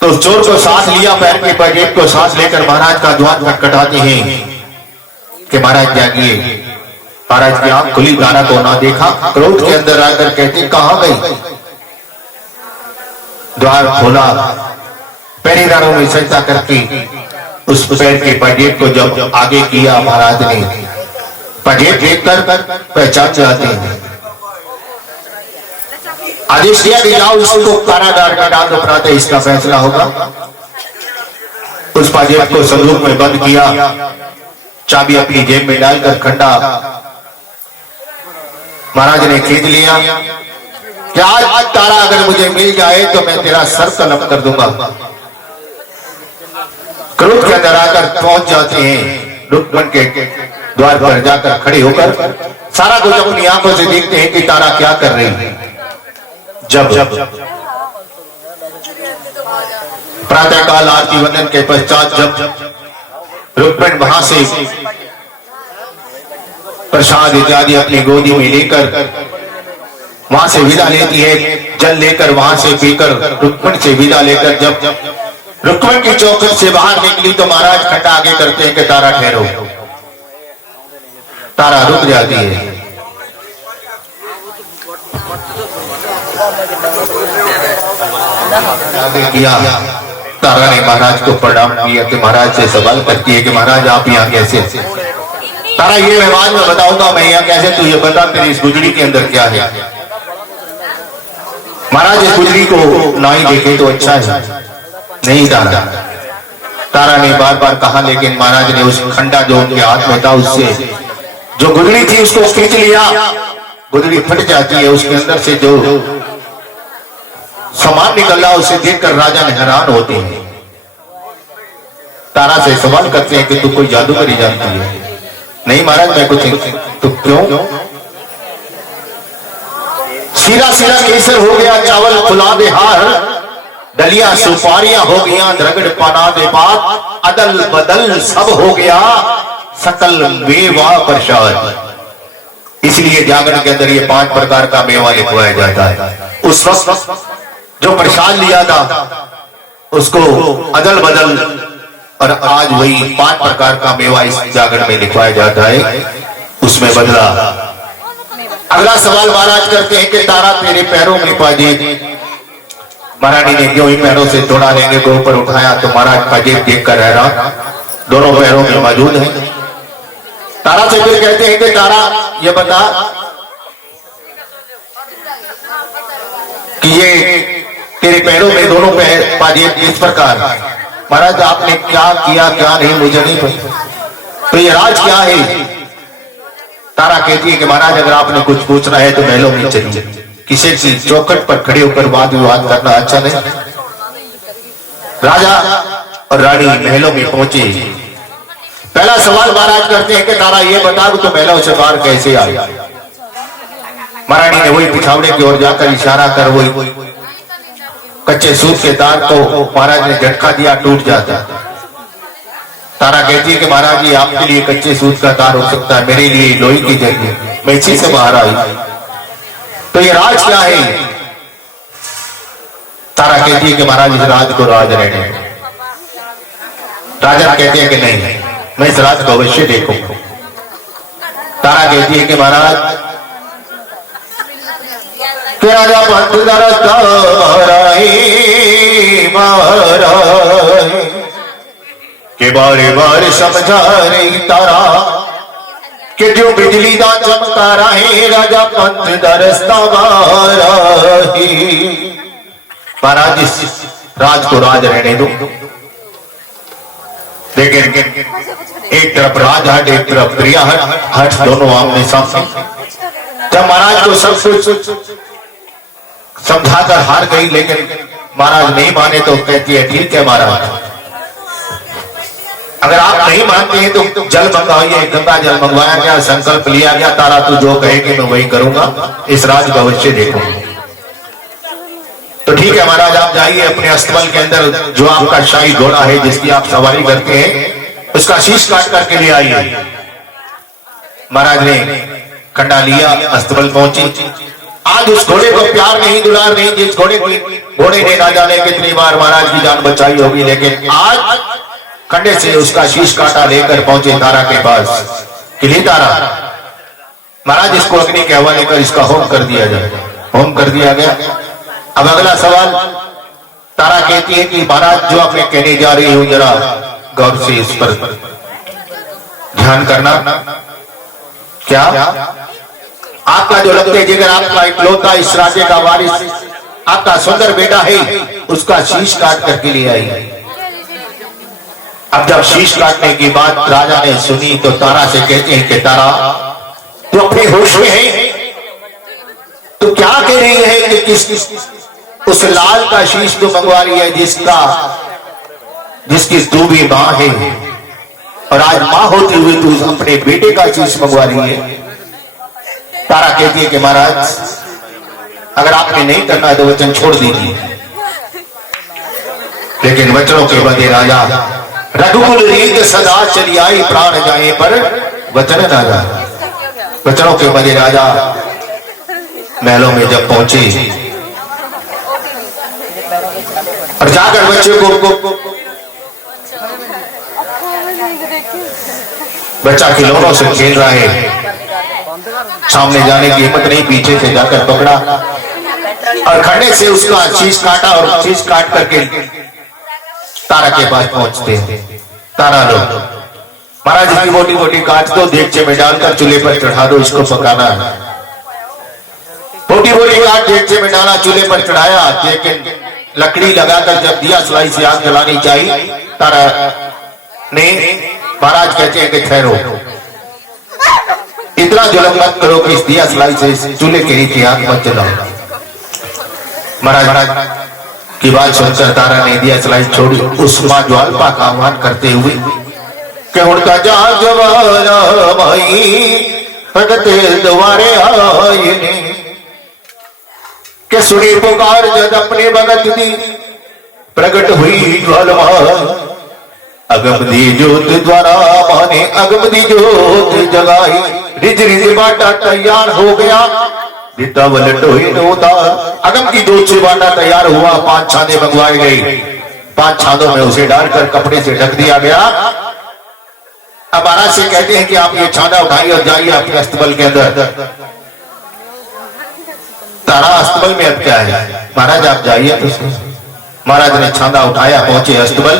तो उस चोर को सांस लिया, पैर के पजेब को सांस लेकर महाराज का द्वार खटखटाते हैं कि महाराज जागिए। महाराज की आंख खुली, तारा को ना देखा, क्रोध के अंदर आकर कहते कहां गई। द्वार खोला, पहरेदारों में सजदा करके उस पैर के पजेब को जब आगे किया, महाराज ने पजेब देखकर पहचान जाते हैं। आदेश दिया कि जाओ इसको कारागार में डाल दो, प्रातः इसका फैसला होगा। उस पजेब को संदूक में बंद किया, चाबी अपनी जेब में डालकर खंडा महाराज ने खींच लिया कि आज तारा अगर मुझे मिल जाए तो मैं तेरा सर कलम कर दूंगा। क्रोध के अंदर आकर पहुंच जाते हैं, रुक्मन के द्वार पर जाकर खड़े होकर सारा कुछ अपनी आंखों से देखते हैं कि तारा क्या कर रही है। जब प्रातःकाल आरती वंदन के पश्चात जब रुक्मन वहां से प्रसाद इत्यादि अपनी गोदी में लेकर वहां से विदा लेती है, जल लेकर वहां से पीकर रुक्मन से विदा लेकर जब रुक्मन की चौखट से बाहर निकली तो महाराज खंडा आगे करते हैं कि तारा ठहरो। तारा रुक जाती है। आगे किया, तारा ने महाराज को प्रणाम किया कि महाराज से सवाल करती है कि महाराज आप यहाँ कैसे। तारा ये मैं बाद में बताऊंगा, मैं यहाँ कैसे, तू ये बता तेरी इस गुजरी के अंदर क्या है। महाराज इस गुजरी को ना ही देखे तो अच्छा है। नहीं तारा, तारा ने बार बार कहा, लेकिन महाराज ने उस खंडा जो उनके हाथ में था उससे जो गुजरी थी उसको खींच लिया। गुजरी फट जाती है, उसके अंदर से जो सामान निकला उसे देखकर राजा ने हैरान होते हैं। तारा से सवाल करते हैं कि तू कोई जादूगरी जानती है। नहीं महाराज मैं कुछ, तो क्यों। सीधा सीधा केसर हो गया, चावल फुला दे हार, डलिया सुपारियां हो गया, द्रगड़ पना दे पात, अदल बदल सब हो गया, सकल मेवा प्रसाद। इसलिए जागरण के अंदर ये 5 प्रकार का मेवा लिखवाया जाता है। उस वक्त जो प्रसाद लिया था उसको अदल बदल, और आज वही 5 प्रकार का मेवा इस जागरण में लिखवाया जाता है, उसमें बदला। अगला सवाल महाराज करते हैं कि तारा तेरे पैरों में पाजेब। महारानी ने क्यों ही पैरों से थोड़ा लेने को ऊपर उठाया तो महाराज पाजेब देखकर हैरान, दोनों पैरों में मौजूद है। तारा से फिर कहते हैं कि तारा ये बता कि ये तेरे पैरों में दोनों पैर पाजेब किस प्रकार। महाराज आपने क्या किया क्या नहीं मुझे नहीं पता, तो ये राज क्या है। तारा कहती है कि महाराज अगर आपने कुछ पूछना है तो महलों में चलिए, किसी की चौखट पर खड़े होकर वाद विवाद करना अच्छा नहीं। राजा और रानी महलों में पहुंचे। पहला सवाल महाराज करते हैं कि तारा ये बता कि तू महलों से बाहर कैसे आई। महारानी ने वही पिछावड़े की ओर जाकर इशारा कर वही कच्चे सूत के तार को महाराज ने झटका दिया, टूट जाता। तारा कहती है कि महाराज जी आपके लिए कच्चे सूत का तार हो सकता है, मेरे लिए लोही की जगह, मैं इसी से बाहर आई। तो ये राज क्या है। तारा कहती है कि महाराज इस राज को राज रहने। राजा कहते हैं कि नहीं मैं इस राज को अवश्य देखूं। तारा कहती है कि महाराज राजा के बारे बारे समझा रही तारा कि जो बिजली दा चमका रहे राजा पंथ दा रस्ता मारा ही। महाराज इस राज को राज रहने दो, लेकिन एक तरफ राज हट एक तरफ प्रिया हट दोनों आमने सामने। जब महाराज को सब कुछ समझाकर हार गई, लेकिन महाराज नहीं माने तो कहती है ठीक है महाराज, अगर आप नहीं मानते हैं तो जल मंगवाइए। गंगा जल मंगवाया गया, संकल्प लिया गया, तारा तू जो कहेगी मैं वही करूंगा, इस राज को अवश्य देखूंगा। तो ठीक है महाराज आप जाइए अपने अस्तबल के अंदर, जो आपका शाही घोड़ा है जिसकी आप सवारी करते हैं उसका शीश काट करके ले आइए। महाराज ने कंडा लिया, अस्तबल पहुंचे। आज उस घोड़े को प्यार नहीं, दुलार नहीं, जिस घोड़े ने ना जाने कितनी बार महाराज की जान बचाई होगी, लेकिन आज कंडे से उसका शीश काटा लेकर पहुंचे तारा के पास। किली तारा, महाराज इसको अग्नि के हवाले कर इसका होम कर दिया जाए। होम कर दिया गया। अब अगला सवाल, तारा कहती है कि महाराज जो मैं कहने जा रही हूं जरा गौर से इस पर ध्यान करना। क्या आपका जो लगते जिगर, आपका इकलौता इस राज्य का वारिस, आपका सुंदर बेटा है, उसका शीश काट करके ले आई। अब जब शीश काटने की बात राजा ने सुनी तो तारा से कहते हैं कि तारा तू अपने होश में है, तो क्या कह रही है कि किस उस लाल का शीश तो मंगवा रही है जिसकी तू भी मां है, और आज मां होते हुए तू अपने बेटे का शीश मंगवा रही है। तारा कहती है कि महाराज अगर आपने नहीं करना है तो वचन छोड़ दीजिए। लेकिन वचनों के बदले राजा रघुकुल रीत सदा चली आई, प्राण जाए पर वचन ना जाए। वचनों के बदले राजा महलों में जब पहुंचे और जाकर बच्चे को बच्चा खिलौनों से खेल रहा है, सामने जाने की हिम्मत नहीं, पीछे से जाकर पकड़ा और खंडे से उसका शीश काटा और शीश काट करके तारा के पास पहुंचते हैं। तारा लो महाराज की मोटी मोटी काट दो, देगचे में डालकर चूल्हे पर चढ़ा दो, इसको पकाना है। मोटी मोटी काट देगचे में डाला, चूल्हे पर चढ़ाया, लेकिन लकड़ी लगाकर जब दिया सलाई से आग जलानी चाहिए, तारा ने महाराज कहते हैं कि ठहरो, इतना जुल्म मत करो कि इस दिया सलाई से चूल्हे के नीचे आग मत जलाओ। महाराज की बात सुनकर तारा ने दिया सलाई छोड़ी, उस मां ज्वालपा का आह्वान करते हुए कि उड़ता जा जवाना भाई भगते द्वारे आए ने, के सुनी पुकार जद अपने भगत दी, प्रकट हुई ज्वालमा अगम दी ज्योत द्वारा माने अगम दी ज्योत जगाई। रिज रिज बाटा तैयार हो गया, अगम की ज्योत से बाटा तैयार हुआ, 5 छाने मंगवाई गई, 5 छानों में उसे डालकर कपड़े से ढक दिया गया। अब महाराज से कहते हैं कि आप ये छाना उठाइए और जाइए अपने अस्तबल के अंदर। तारा अस्तबल में अब क्या है, महाराज आप जाइए। तो महाराज ने छाना उठाया, पहुंचे अस्तबल।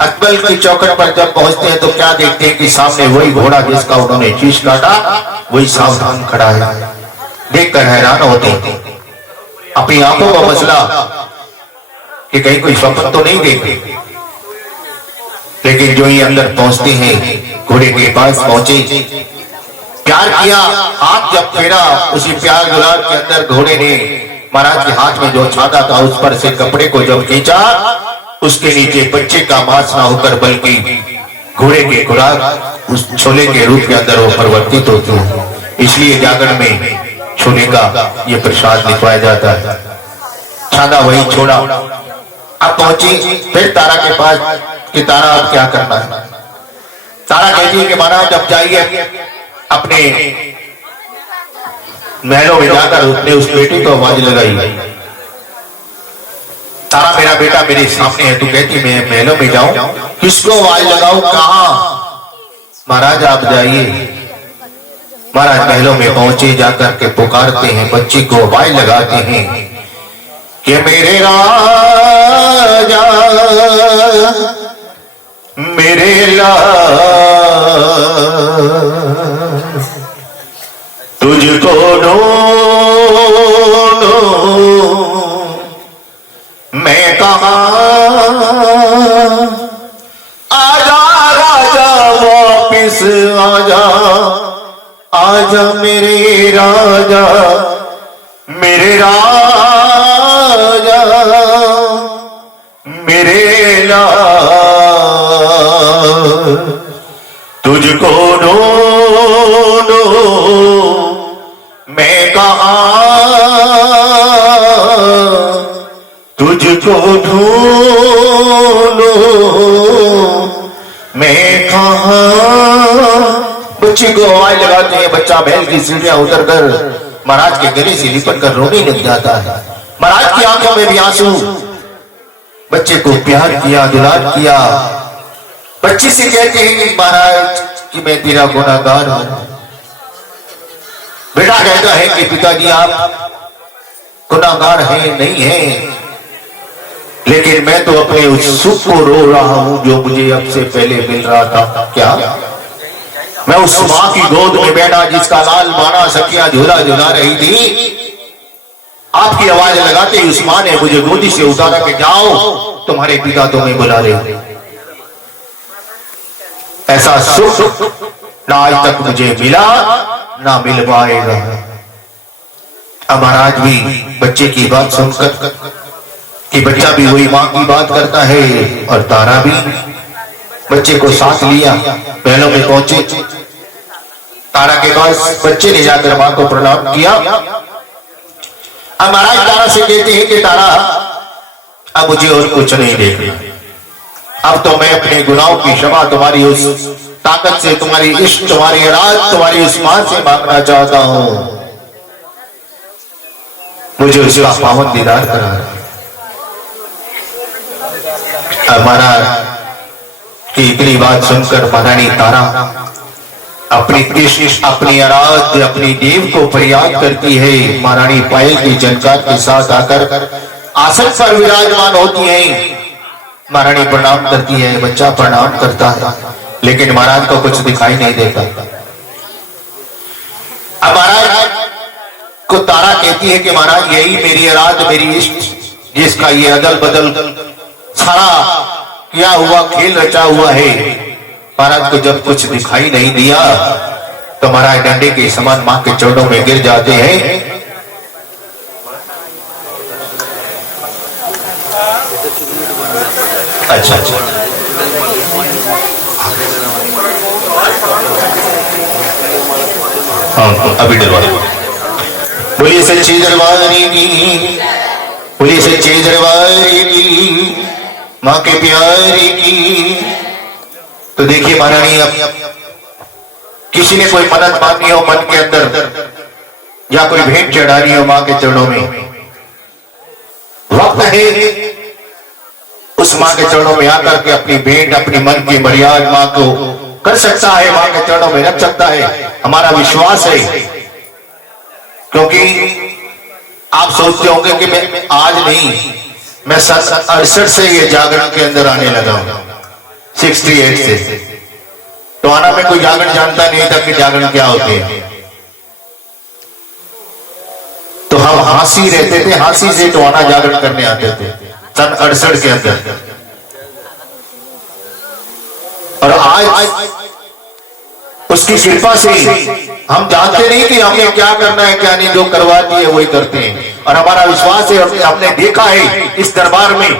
अस्तबल की चौखट पर जब पहुंचते हैं तो क्या देखते हैं कि सामने वही घोड़ा जिसका उन्होंने शीश काटा, वही सावधान खड़ा है। देखकर हैरान होते हैं, अपनी आंखों का मसला कि कहीं कोई स्वप्न तो नहीं देखे। लेकिन जो ही अंदर पहुंचते हैं, घोड़े के पास पहुंचे, प्यार किया, हाथ जब फेरा, उसी प्यार गुलाब के अंदर घोड़े ने महाराज के हाथ में जो छाता था उस पर से कपड़े को जब खींचा, उसके नीचे बच्चे का मांस ना होकर बल्कि घोड़े के खुराक उस छोले के रूप के अंदर वो परिवर्तित होती है। इसलिए जागरण में छोले का ये प्रसाद लिखवाया जाता है। छाना वही छोड़ा। अब पहुंची फिर तारा के पास कि तारा अब क्या करना है। तारा कहती है कि महाराज अब जाइए अपने महलों में जाकर उसने उस बेटी को आवाज लगाई, तारा मेरा बेटा मेरे सामने है। तू कहती मैं महलों में जाऊं, किसको आवाज लगाऊं, कहां? महाराज आप जाइए। महाराज महलों में पहुंचे, जाकर के पुकारते हैं, बच्ची को आवाज लगाते हैं कि मेरे राजा मेरे तुझको ढूंढूं मैं कहां, आजा राजा वापिस आजा, आजा मेरे राजा मेरे राजा मेरे तुझको ढूंढूं मैं कहां, तुझको ढूंढूं मैं कहां, बच्ची को आवाज लगाते हैं, बच्चा महल की सीढ़ियां उतरकर महाराज के गले से लिपट कर रोने लग जाता है। महाराज की आंखों में भी आंसू। बच्चे को प्यार किया, दुलार किया। बच्ची से कहते हैं कि महाराज कि मैं तेरा गुनाहगार हूं। बेटा कहता है कि पिताजी आप गुनाहगार हैं नहीं हैं, लेकिन मैं तो अपने उस सुख को रो रहा हूं जो मुझे अब से पहले मिल रहा था। क्या मैं उस मां की गोद में बैठा जिसका लाल माना सखियां झूला झूला रही थी, आपकी आवाज लगाते ही उस मां ने मुझे गोदी से उतारा कि जाओ तुम्हारे पिता तुम्हें बुला रहे। ऐसा सुख ना आज तक मुझे मिला ना मिल पाएगा। अब महाराज भी बच्चे की बात सुनकर कि बच्चा भी वही मां की बात करता है और तारा भी बच्चे को साथ लिया, महलों में पहुंचे। तारा के पास बच्चे ने जाकर मां को प्रणाम किया। अब महाराज तारा से कहते हैं कि तारा अब मुझे और कुछ नहीं देखना, अब तो मैं अपने गुनाहों की क्षमा तुम्हारी उस ताकत से, तुम्हारी इश्क, तुम्हारी रात, तुम्हारी उस मां से मांगना चाहता हूं। मुझे उसका पावन दीदार करा। महाराज की इतनी बात सुनकर महारानी तारा अपनी कृष्ण, अपनी आराध्य, अपनी देव को फरियाद करती है। महारानी पायल की झनकार के साथ आकर आसन पर विराजमान होती है। महारानी प्रणाम करती है, बच्चा प्रणाम करता है, लेकिन महाराज को कुछ दिखाई नहीं देता। अब महाराज को तारा कहती है कि महाराज यही मेरी आराध्य, मेरी इष्ट, जिसका ये अदल बदल सारा क्या हुआ खेल रचा हुआ है। महाराज को जब कुछ दिखाई नहीं दिया तो महाराज डंडे के समान मां के चरणों में गिर जाते हैं। अच्छा हाँ, अभी डरवा बोलिए सच्ची दरबारी की, बोलिए सच्ची दरबारी की, मां के प्यारी की। तो देखिए महारानी, अब किसी ने कोई मदद मांगनी हो मन के अंदर या कोई भेंट चढ़ानी हो मां के चरणों में, वक्त है उस मां के चरणों में आकर के अपनी भेंट, अपनी मन की मर्यादा मां को कर सकता है, मां के चरणों में रख सकता है। हमारा विश्वास है, क्योंकि आप सोचते होंगे कि मैं आज नहीं, मैं 68 से ये जागरण के अंदर आने लगा हूं, 68 से। तो आना में कोई जागरण जानता नहीं था कि जागरण क्या होते हैं। तो हम हांसी रहते थे, हांसी से तो आना जागरण करने आते थे सन 68 के अंदर। और आज उसकी कृपा से हम जानते नहीं कि हमें क्या करना है क्या नहीं, जो करवाती है वही करते हैं। और हमारा विश्वास है, हमने देखा है इस दरबार में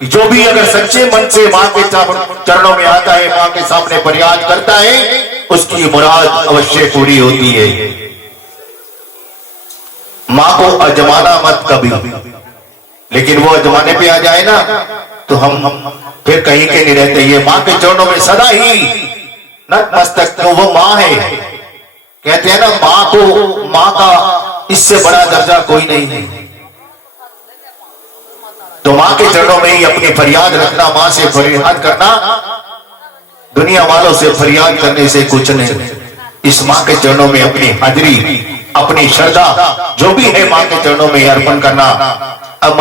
कि जो भी अगर सच्चे मन से मां के चरणों में आता है, मां के सामने फरियाद करता है, उसकी मुराद अवश्य पूरी होती है। मां को अजमाना मत कभी, लेकिन वो अजमाने पे आ जाए ना तो हम फिर कहीं के नहीं रहते। ये मां के चरणों में सदा ही नतमस्तक, तो वो मां है। कहते हैं ना, मां को, मां का इससे बड़ा दर्जा कोई नहीं है। तो मां के चरणों में ही अपनी फरियाद रखना, मां से फरियाद करना, दुनिया वालों से फरियाद करने से कुछ नहीं। इस मां के चरणों में अपनी हाजिरी, अपनी श्रद्धा जो भी है मां के चरणों में अर्पण करना। अब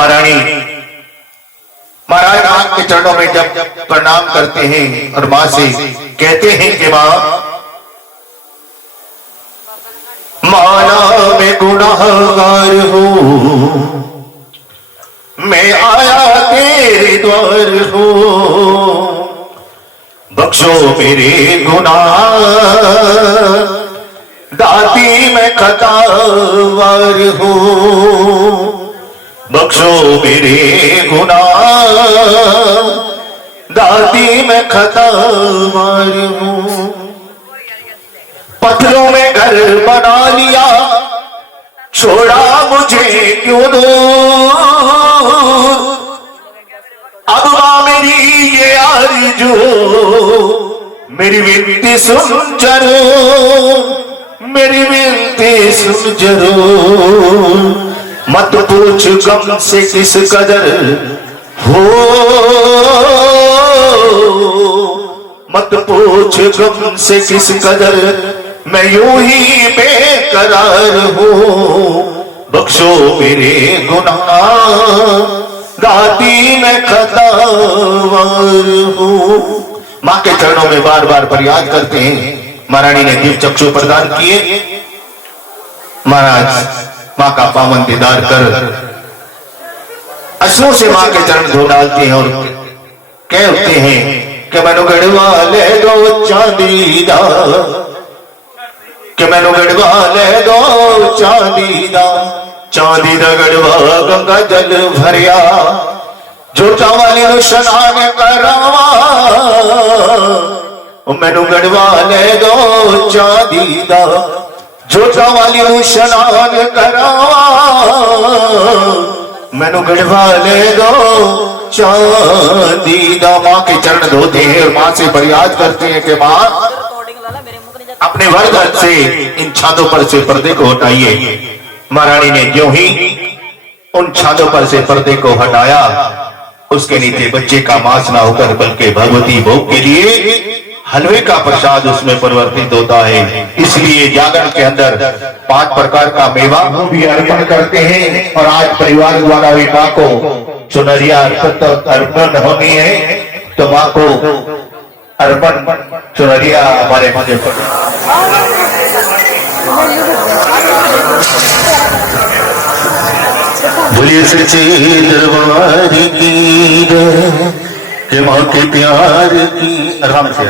महाराज मां के चरणों में जब प्रणाम करते हैं और मां से कहते हैं कि माना मैं गुनाहगार हूं, मैं आया तेरे द्वार हूं, बख्शो मेरे गुनाह, दाती मैं खतावार हूं, बख्शो मेरे गुनाह, दाती मैं खतावार हूं। पत्थरों में घर बना लिया, छोड़ा मुझे क्यों दूर, अब मां मेरी ये आरज़ू मेरी विनती सुन जरूर, मेरी विनती सुन जरूर, मत पूछ गम से किस कदर हो, मत पूछ गम से किस कदर मैं यूं ही बेकरार हूं, बख्शो मेरे गुनाह गाती मैं खतावार हूं। मां के चरणों में बार बार फरियाद करते हैं। महारानी ने दिव्य चक्षु प्रदान किए। महाराज मां का पावन दीदार कर अश्रों से मां के चरण धो डालते हैं और कहते हैं कि मैनू गढ़वा ले दो चांदी दा, कि मैनू गढ़वा ले दो चांदी दा, चांदी दा गढ़वा गंगा जल भरिया, जोटा वाली नु शनान करावा, मैनू गढ़वा ले दो चांदी दा, जोटा वाली नु शनान करावा, मैनू गढ़वा ले दो चांदी दा। मां के चरण धोते हैं और मां से फरियाद करते हैं कि मां अपने वरदान से इन छादों पर से पर्दे को हटाइए। महारानी ने जो ही उन छादों पर से पर्दे को हटाया, उसके नीचे बच्चे का मांस ना होकर बल्कि भगवती भोग के लिए हलवे का प्रसाद उसमें परिवर्तित होता है। इसलिए जागरण के अंदर 5 प्रकार का मेवा भी अर्पण करते हैं और आज परिवार द्वारा भी मां को चुनरिया अर्पण होनी है, तो मां को अर्पण चुनरिया हमारे मंदिर पर बोलिए सच्चे दरबार की के मां के प्यार की। आराम से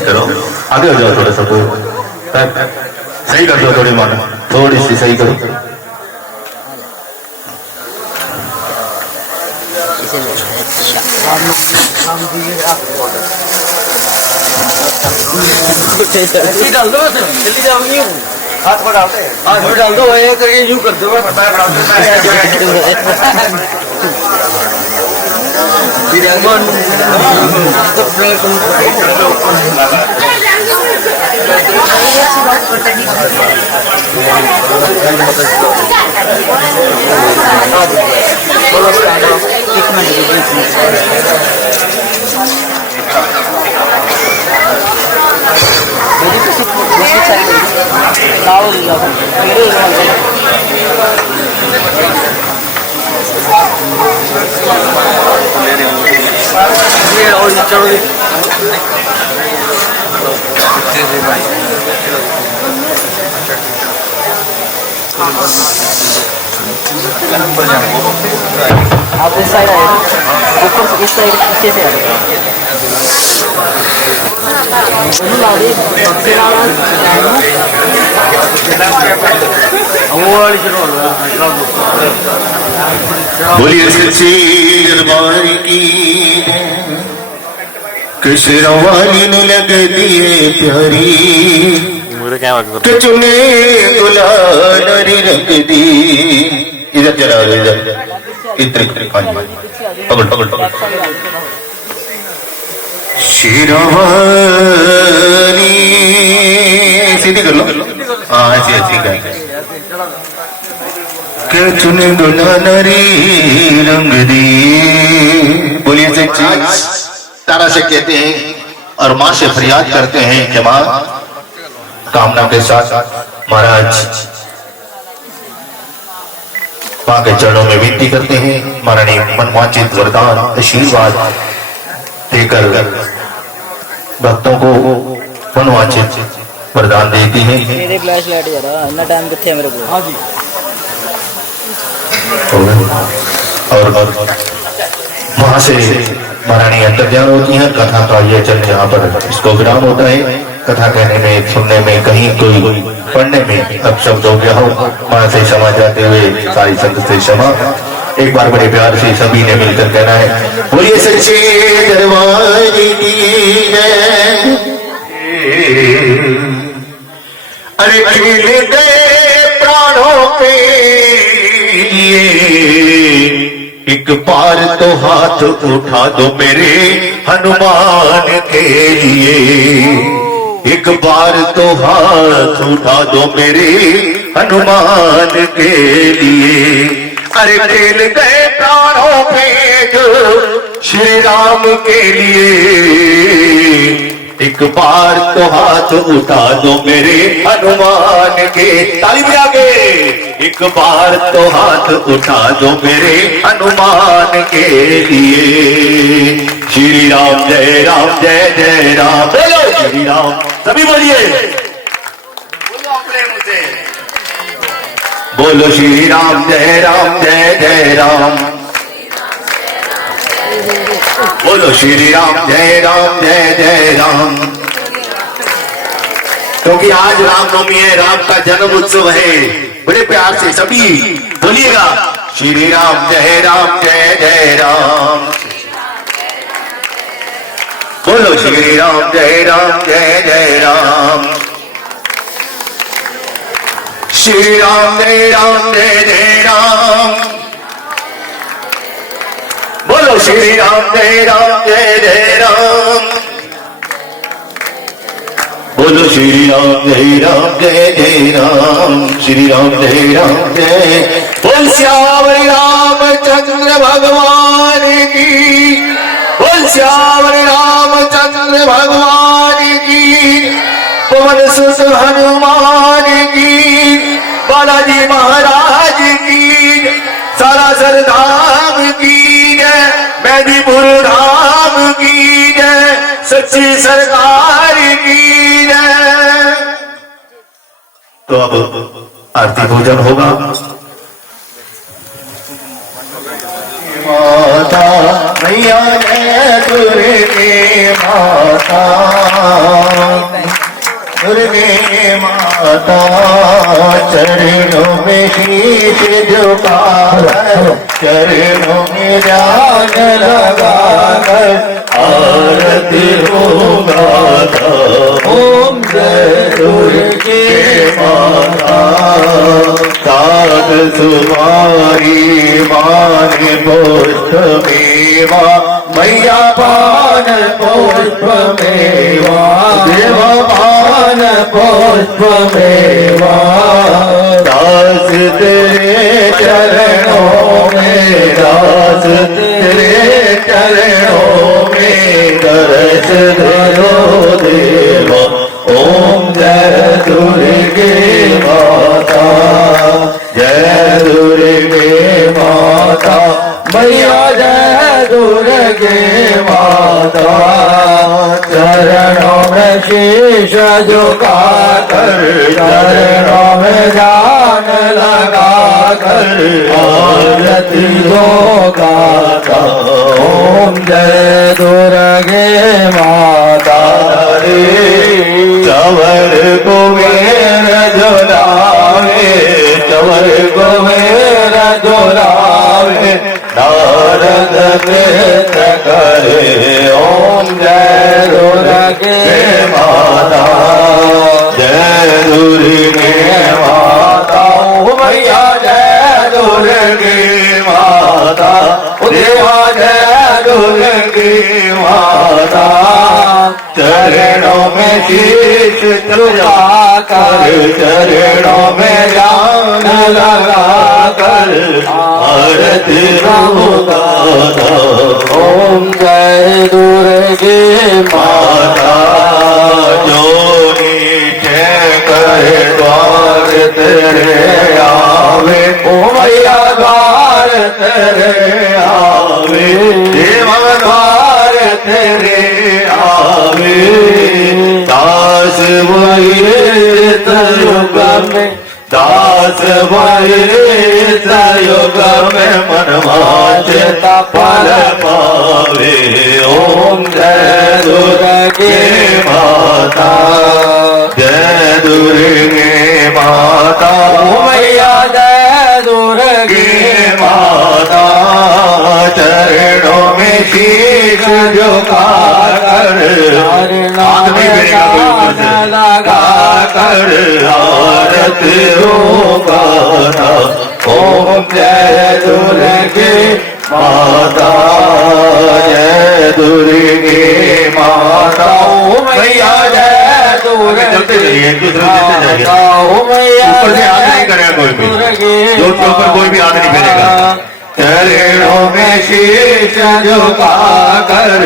करो, आगे हो जाओ, थोड़ा सा सही कर दो, थोड़ी मान थोड़ी सी सही करो। डाल दो, जल्दी जाओगी, हाथ में डालते हैं, हाथ में डाल दो, ये करके यूं कर दो, आप इस साइड आए, ऊपर इस साइड पीछे से आए, बोलिए सच्ची दरबार की कृष्ण वाली ने लग दिए प्यारी, के चुने गुलाल रंग दी। इधर चला, इधर पकड़ पकड़ पकड़ शेरवानी सीधी कर लो, हाँ ऐसी ऐसी का के चुने गुलाल रंग दी। बोलिए सच्ची तारा से कहते हैं और मां से फरियाद करते हैं कि मां कामना के साथ महाराज मां के चरणों में विनती करते हैं। महारानी मनवांचित वरदान आशीर्वाद देकर भक्तों को मनवांचित वरदान देती है। मेरे फ्लैश लाइट जा रहा इतना टाइम कितने मेरे को। हाँ जी। और वहां से महारानी अंतर्ध्यान होती है। कथा का ये चल यहाँ पर इसको विराम होता है। कथा कहने में, सुनने में, कहीं कोई पढ़ने में अब शब्द हो गया हो, वहां से क्षमा चाहते हुए सारी संगत से क्षमा। एक बार बड़े प्यार से सभी ने मिलकर कहना है, बोलिए सच्चे दरबार की जय। अरे खिल गए प्राणों पे लिए एक बार तो हाथ उठा दो मेरे हनुमान के लिए, एक बार तो हाथ उठा दो मेरे हनुमान के लिए। अरे खेल गए प्राणों पे जो श्री राम के लिए, एक बार तो हाथ उठा दो मेरे हनुमान के। ताली बजा के एक बार तो हाथ उठा दो मेरे हनुमान के लिए। श्री राम जय राम बोलो श्री राम, सभी बोलिए बोलो श्री राम जय राम बोलो श्री राम जय राम। क्योंकि आज रामनवमी है, राम का जन्म उत्सव है, बड़े प्यार से सभी बोलिएगा श्री राम जय राम। बोलो श्री राम जय राम। श्री राम जय राम। बोलो श्री राम जय राम। बोलो श्री राम जय राम। श्री राम जय जय। बोल श्याम रामचंद्र भगवान की, बोल श्याम रामचंद्र भगवान की, पवन सुत हनुमान की, बालाजी महाराज की, सारासर धाम की जय, मेदीपुर धाम की जय, सच्ची सरकार की जय। तो अब आरती पूजन होगा। माता मैया जय दुर्गे माता, दुर्गे माता चरणों में शीश झुकाकर, चरणों में ध्यान लगाकर आरती होगा। ओम जय दुर्गे माता। सात सुमारी मान पुष्प मेवा, मैया पान पुष्प मेवा, देवा पान पुष्प मेवा। दास तेरे चरणों में, दास तेरे चरणों में दर्श दो देवा। ओम जय दुर्गे माता, जय दुर्गे माता, मैया जय दुर्गे माता। चरणों में शीश झुकाकर, चरणों में ध्यान लगाकर आरती हो गाता। ओम जय दुर्गे माता रे। चवर कुबेर झुलावे, चवर कुबेर झुलावे, नारद नृत्य करे। ओम जय दुर्गे माता, जय दुर्गे माता। मैया जय दुर्गे माता, देवा जय दुर्गे माता। चरणों में शीश झुकाकर, चरणों में ध्यान लगाकर आरती होगा। ओम जय दुर्गे माता। जो नीचे करे द्वार तेरे आवे, ओ मैया द्वार तेरे आवे, देवा द्वार तेरे आवे। दास वही युग में, दास वही युग में मनवांछिता फल पावे। ओम जय दुर्गे माता, जय दुर्गे माता। मैया जय दुर्गे माता। चरणों में शीश झुकाकर, हाथ में लगाकर आरती होगा। ओम जय दुर्गे माता जय दुर्गे माता मैया जय दुर्गे। चलते चलिए एक दूसरे से चलते जाइए। ऊपर से हाथ नहीं करेगा कोई भी, जोर के ऊपर कोई भी हाथ नहीं फेरेगा। चरणों में शीश झुका कर,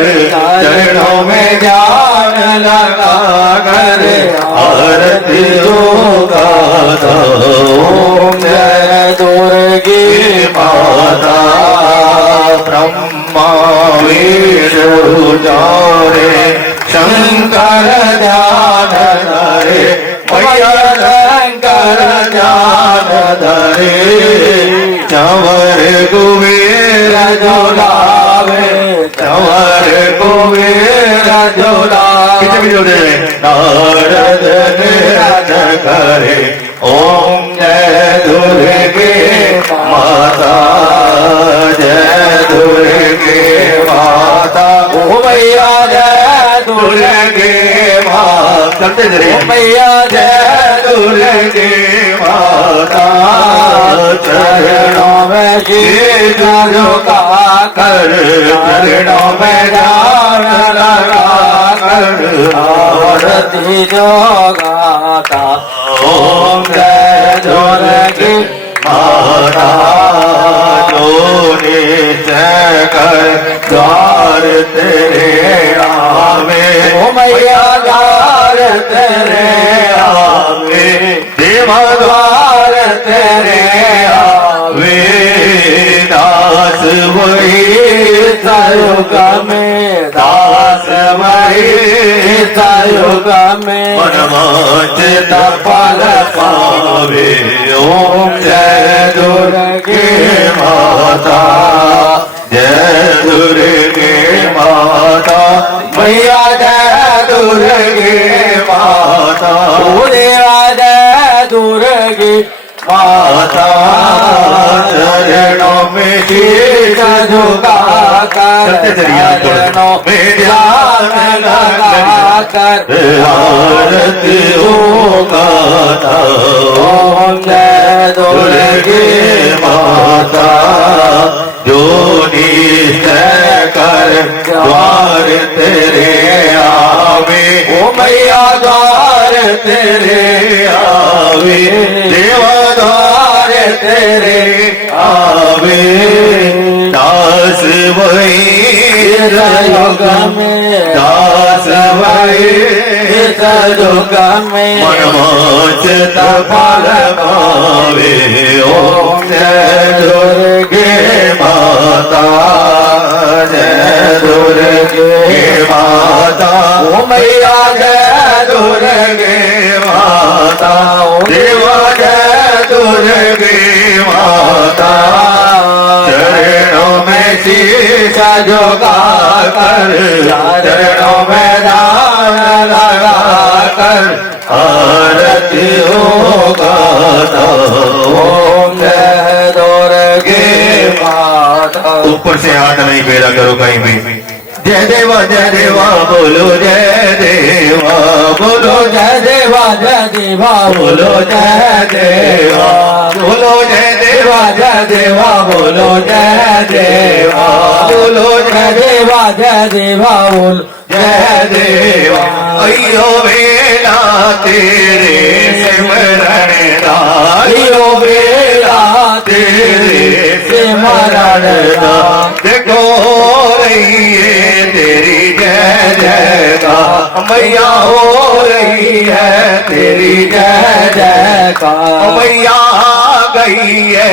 चरणों में ध्यान लगा कर, आरती गाता ओम जय दुर्गे माता। ब्रह्मा विष्णु जारे शंकर ध्यान धरे, मैया शंकर ध्यान धरे। चंवर कुबेर झुलावे, चंवर कुबेर झुलावे। नारद निरत करे ओम जय दुर्गे माता, जय दुर्गे माता। ओ मैया जय दुर्गे माता। चलते चलिए मैया जय दुर्गे माता। चरणों में शीश झुका कर, चरणों में ध्यान लगा कर, आरती जो गाता ओम जय दुर्गे माता। जो निश्चय कर द्वार तेरे आवे, ओ मैया द्वार तेरे आवे, देवा द्वार तेरे आवे। दास वही सयुग में, दास वही सयुग में, मनवांछित फल पावे ओम जय दुर्गे माता, जय दुर्गे माता। मैया जय दुर्गे माता, देवा जय दुर्गे माता। चरणों में शीश झुका कर, चरणों में ध्यान लगा कर, आरती गाता ओम जय दुर्गे माता। जो निश्चय कर द्वार तेरे आवे, ओ मैया द्वार तेरे आवे, देवा द्वार तेरे आवे। दास वही सयुग में, दास वही सयुग में, मनवांछित फल पावे ओम जय दुर्गे माता, जय दुर्गे माता। ओ मैया जय दुर्गे माता, देवा जय दुर्गे माता। चरणों में शीश झुका कर, चरणों में ध्यान लगा कर, आरती गाता ओम जय दुर्गे माता। ऊपर से हाथ नहीं फेरा करो कहीं भी। जय देवा बोलो जय देवा, बोलो जय देवा बोलो जय देवा, बोलो जय देवा बोलो जय देवा, बोलो जय देवा बोलो जय देवा। अयो बेला तेरे सिमरण दा, अयो बेला तेरे सिमरण दा। देखो हो रही है तेरी जय जयकार, मैया हो रही है तेरी जय जयकार। मैया आ गई है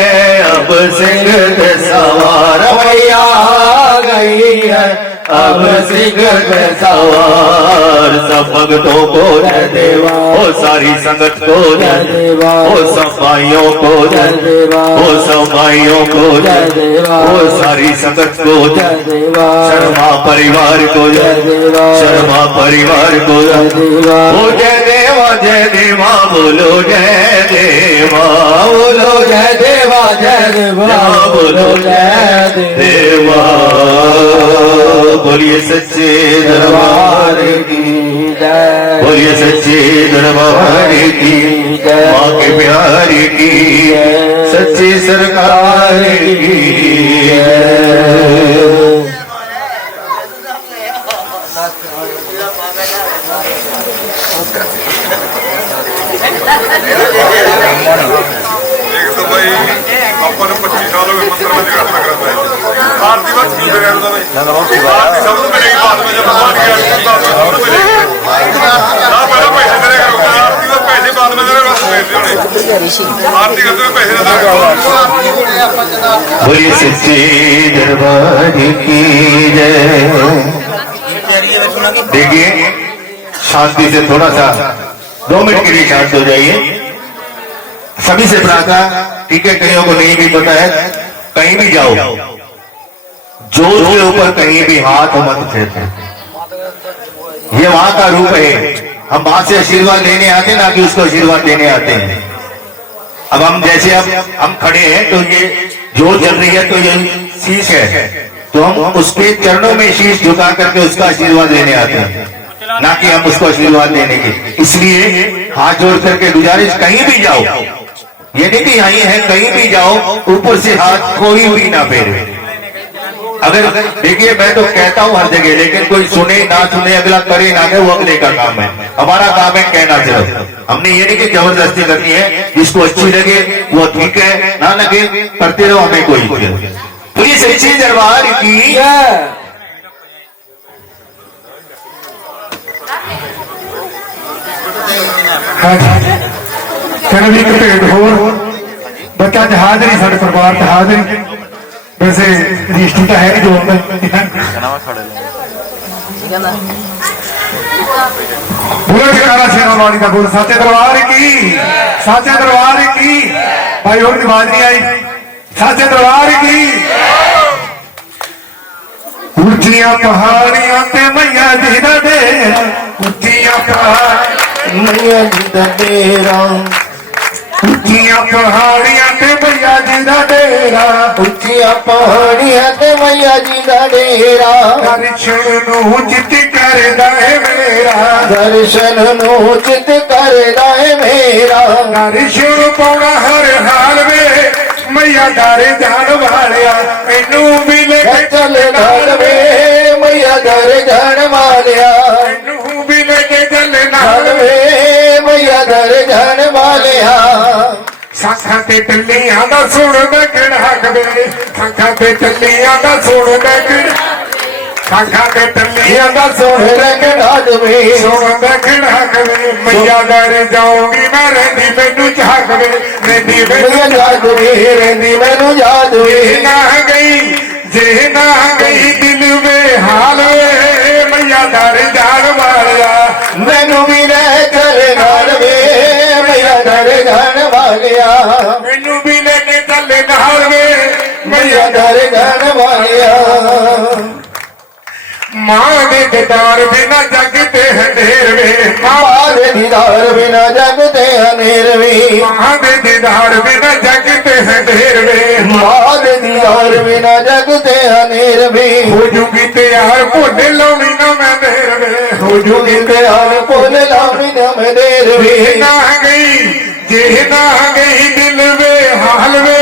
अब सिंह पे सवार, मैया आ गई है अब सिंह पे सवार। सब भक्तों को जय देवा, ओ सारी संगत को जय देवा, ओ सब भाइयों को जय देवा, ओ सब भाइयों को जय देवा, ओ सारी संगत को जय देवा, शर्मा परिवार को जय देवा, शर्मा परिवार को जय देवा। ओ जय देवा बोलो जय देवा, बोलो जय देवा बोलो जय देवा। बोलिए सच्चे दरबार की जय, बोलिए सच्चे दरबार की जय, माँ के प्यार की सच्ची सरकार की जय। ਆਰਤੀ ਸਭ ਨੂੰ ਮਿਲੇਗੀ ਬਾਅਦ ਵਿੱਚ ਜਦੋਂ ਬਾਅਦ ਗਿਆ ਸਭ ਨੂੰ ਮਿਲੇਗੀ ਨਾ ਪਹਿਲਾਂ ਪੈਸੇ ਤੇਰੇ ਕਰੋ ਆਰਤੀ ਦਾ ਪੈਸੇ ਬਾਅਦ ਵਿੱਚ ਤੇਰੇ ਵਾਸਤੇ ਮਿਲਦੇ ਹੋਣੇ ਆਰਤੀ ਕਰਦੇ ਹੋਏ ਪੈਸੇ ਨਾ बोलिए सच्चे दरबार की जय। देखिए शांति से थोड़ा सा 2 मिनट के लिए शांत हो जाइए। सभी से प्रार्थना, ठीक है, कईयों को नहीं भी पता है, कहीं भी जाओ जोर के ऊपर कहीं भी हाथ मत फेरते, ये वहां का रूप है। हम वहां से आशीर्वाद लेने आते ना कि उसको आशीर्वाद देने आते हैं। अब हम जैसे अब हम खड़े हैं तो ये जोर चल रही है तो ये शीश है, तो हम उसके चरणों में शीश झुका करके उसका आशीर्वाद लेने आते हैं, ना कि हम उसको आशीर्वाद देने के। इसलिए हाथ जोड़ करके गुजारिश, कहीं भी जाओ, ये नहीं कि यहीं है, कहीं भी जाओ ऊपर से हाथ कोई भी ना फेरे। अगर देखिए मैं तो कहता हूं हर जगह, लेकिन कोई सुने ना सुने, अगला करे ना करे, वो अगले का काम है। हमारा काम है कहना सिर्फ। हमने ये नहीं कि जबरदस्ती करनी है, जिसको अच्छी लगे वो ठीक है, ना लगे करते रहो, हमें कोई पूरी सच्ची दरबार की कहना भी एक भेंट होर बच्चा जहाज नहीं, साढ़े परिवार जहाज नहीं, वैसे रजिस्ट्री तो है नहीं जो पूरा ठिकाना सेना वाली का बोल साचे दरबार की, साचे दरबार की। भाई और आवाज नहीं आई, साचे दरबार की। ऊंचिया पहाड़ियां ते मैया जी दा डेरा, ऊंचिया पहाड़ मैया जी दा डेरा, ऊंचिया पहाड़ियां ते मैया जी दा डेरा, ਉੱਚੀਆਂ ਪਹਾੜੀਆਂ ਤੇ मैया जी दा डेरा। दर्शन नूं चित करदा है मेरा, दर्शन नूं चित करदा है मेरा। दर्शन पाउणा हर हाल में मैया दारे जान वालिया, मैनू भी लेके चल नाल वे मैया घर जान वालिया, मैनू भी लेके चल नाल नाल वे मैया घर जान वालिया। साखा ते टल्लियां दा सुण दकड़ा कवे, साखा ते टल्लियां दा सुण दकड़ा, साखा ते टल्लियां दा सुण रखड़ा दवे सुण दकड़ा कवे। मैया दर जाऊंगी मैं रही मैनू झाकवे, रही मैया मैनू याद वे रहंदी मैनू याद वे। ना गई जे ना गई दिल में हाल वे मैया दर जान वालिया, मैनू भी ले चल नाल वे मैया घर जान वालिया, मैनू भी लेके चल नाल वे मैया घर जान वालिया। मां दे दीदार बिना जग ते अंधेर वे, मां दे दीदार बिना जग ते अनेर वे, मां दे दीदार बिना जग ते अंधेर वे। मां दे दीदार बिना जग ते अनेर वे। हो जूगी तैयार भोले लाउनी ना मैं देर वे, हो जूगी तैयार भोले लावनी न मैं देर वे। ना गई जे ना गई दिल वे हाल वे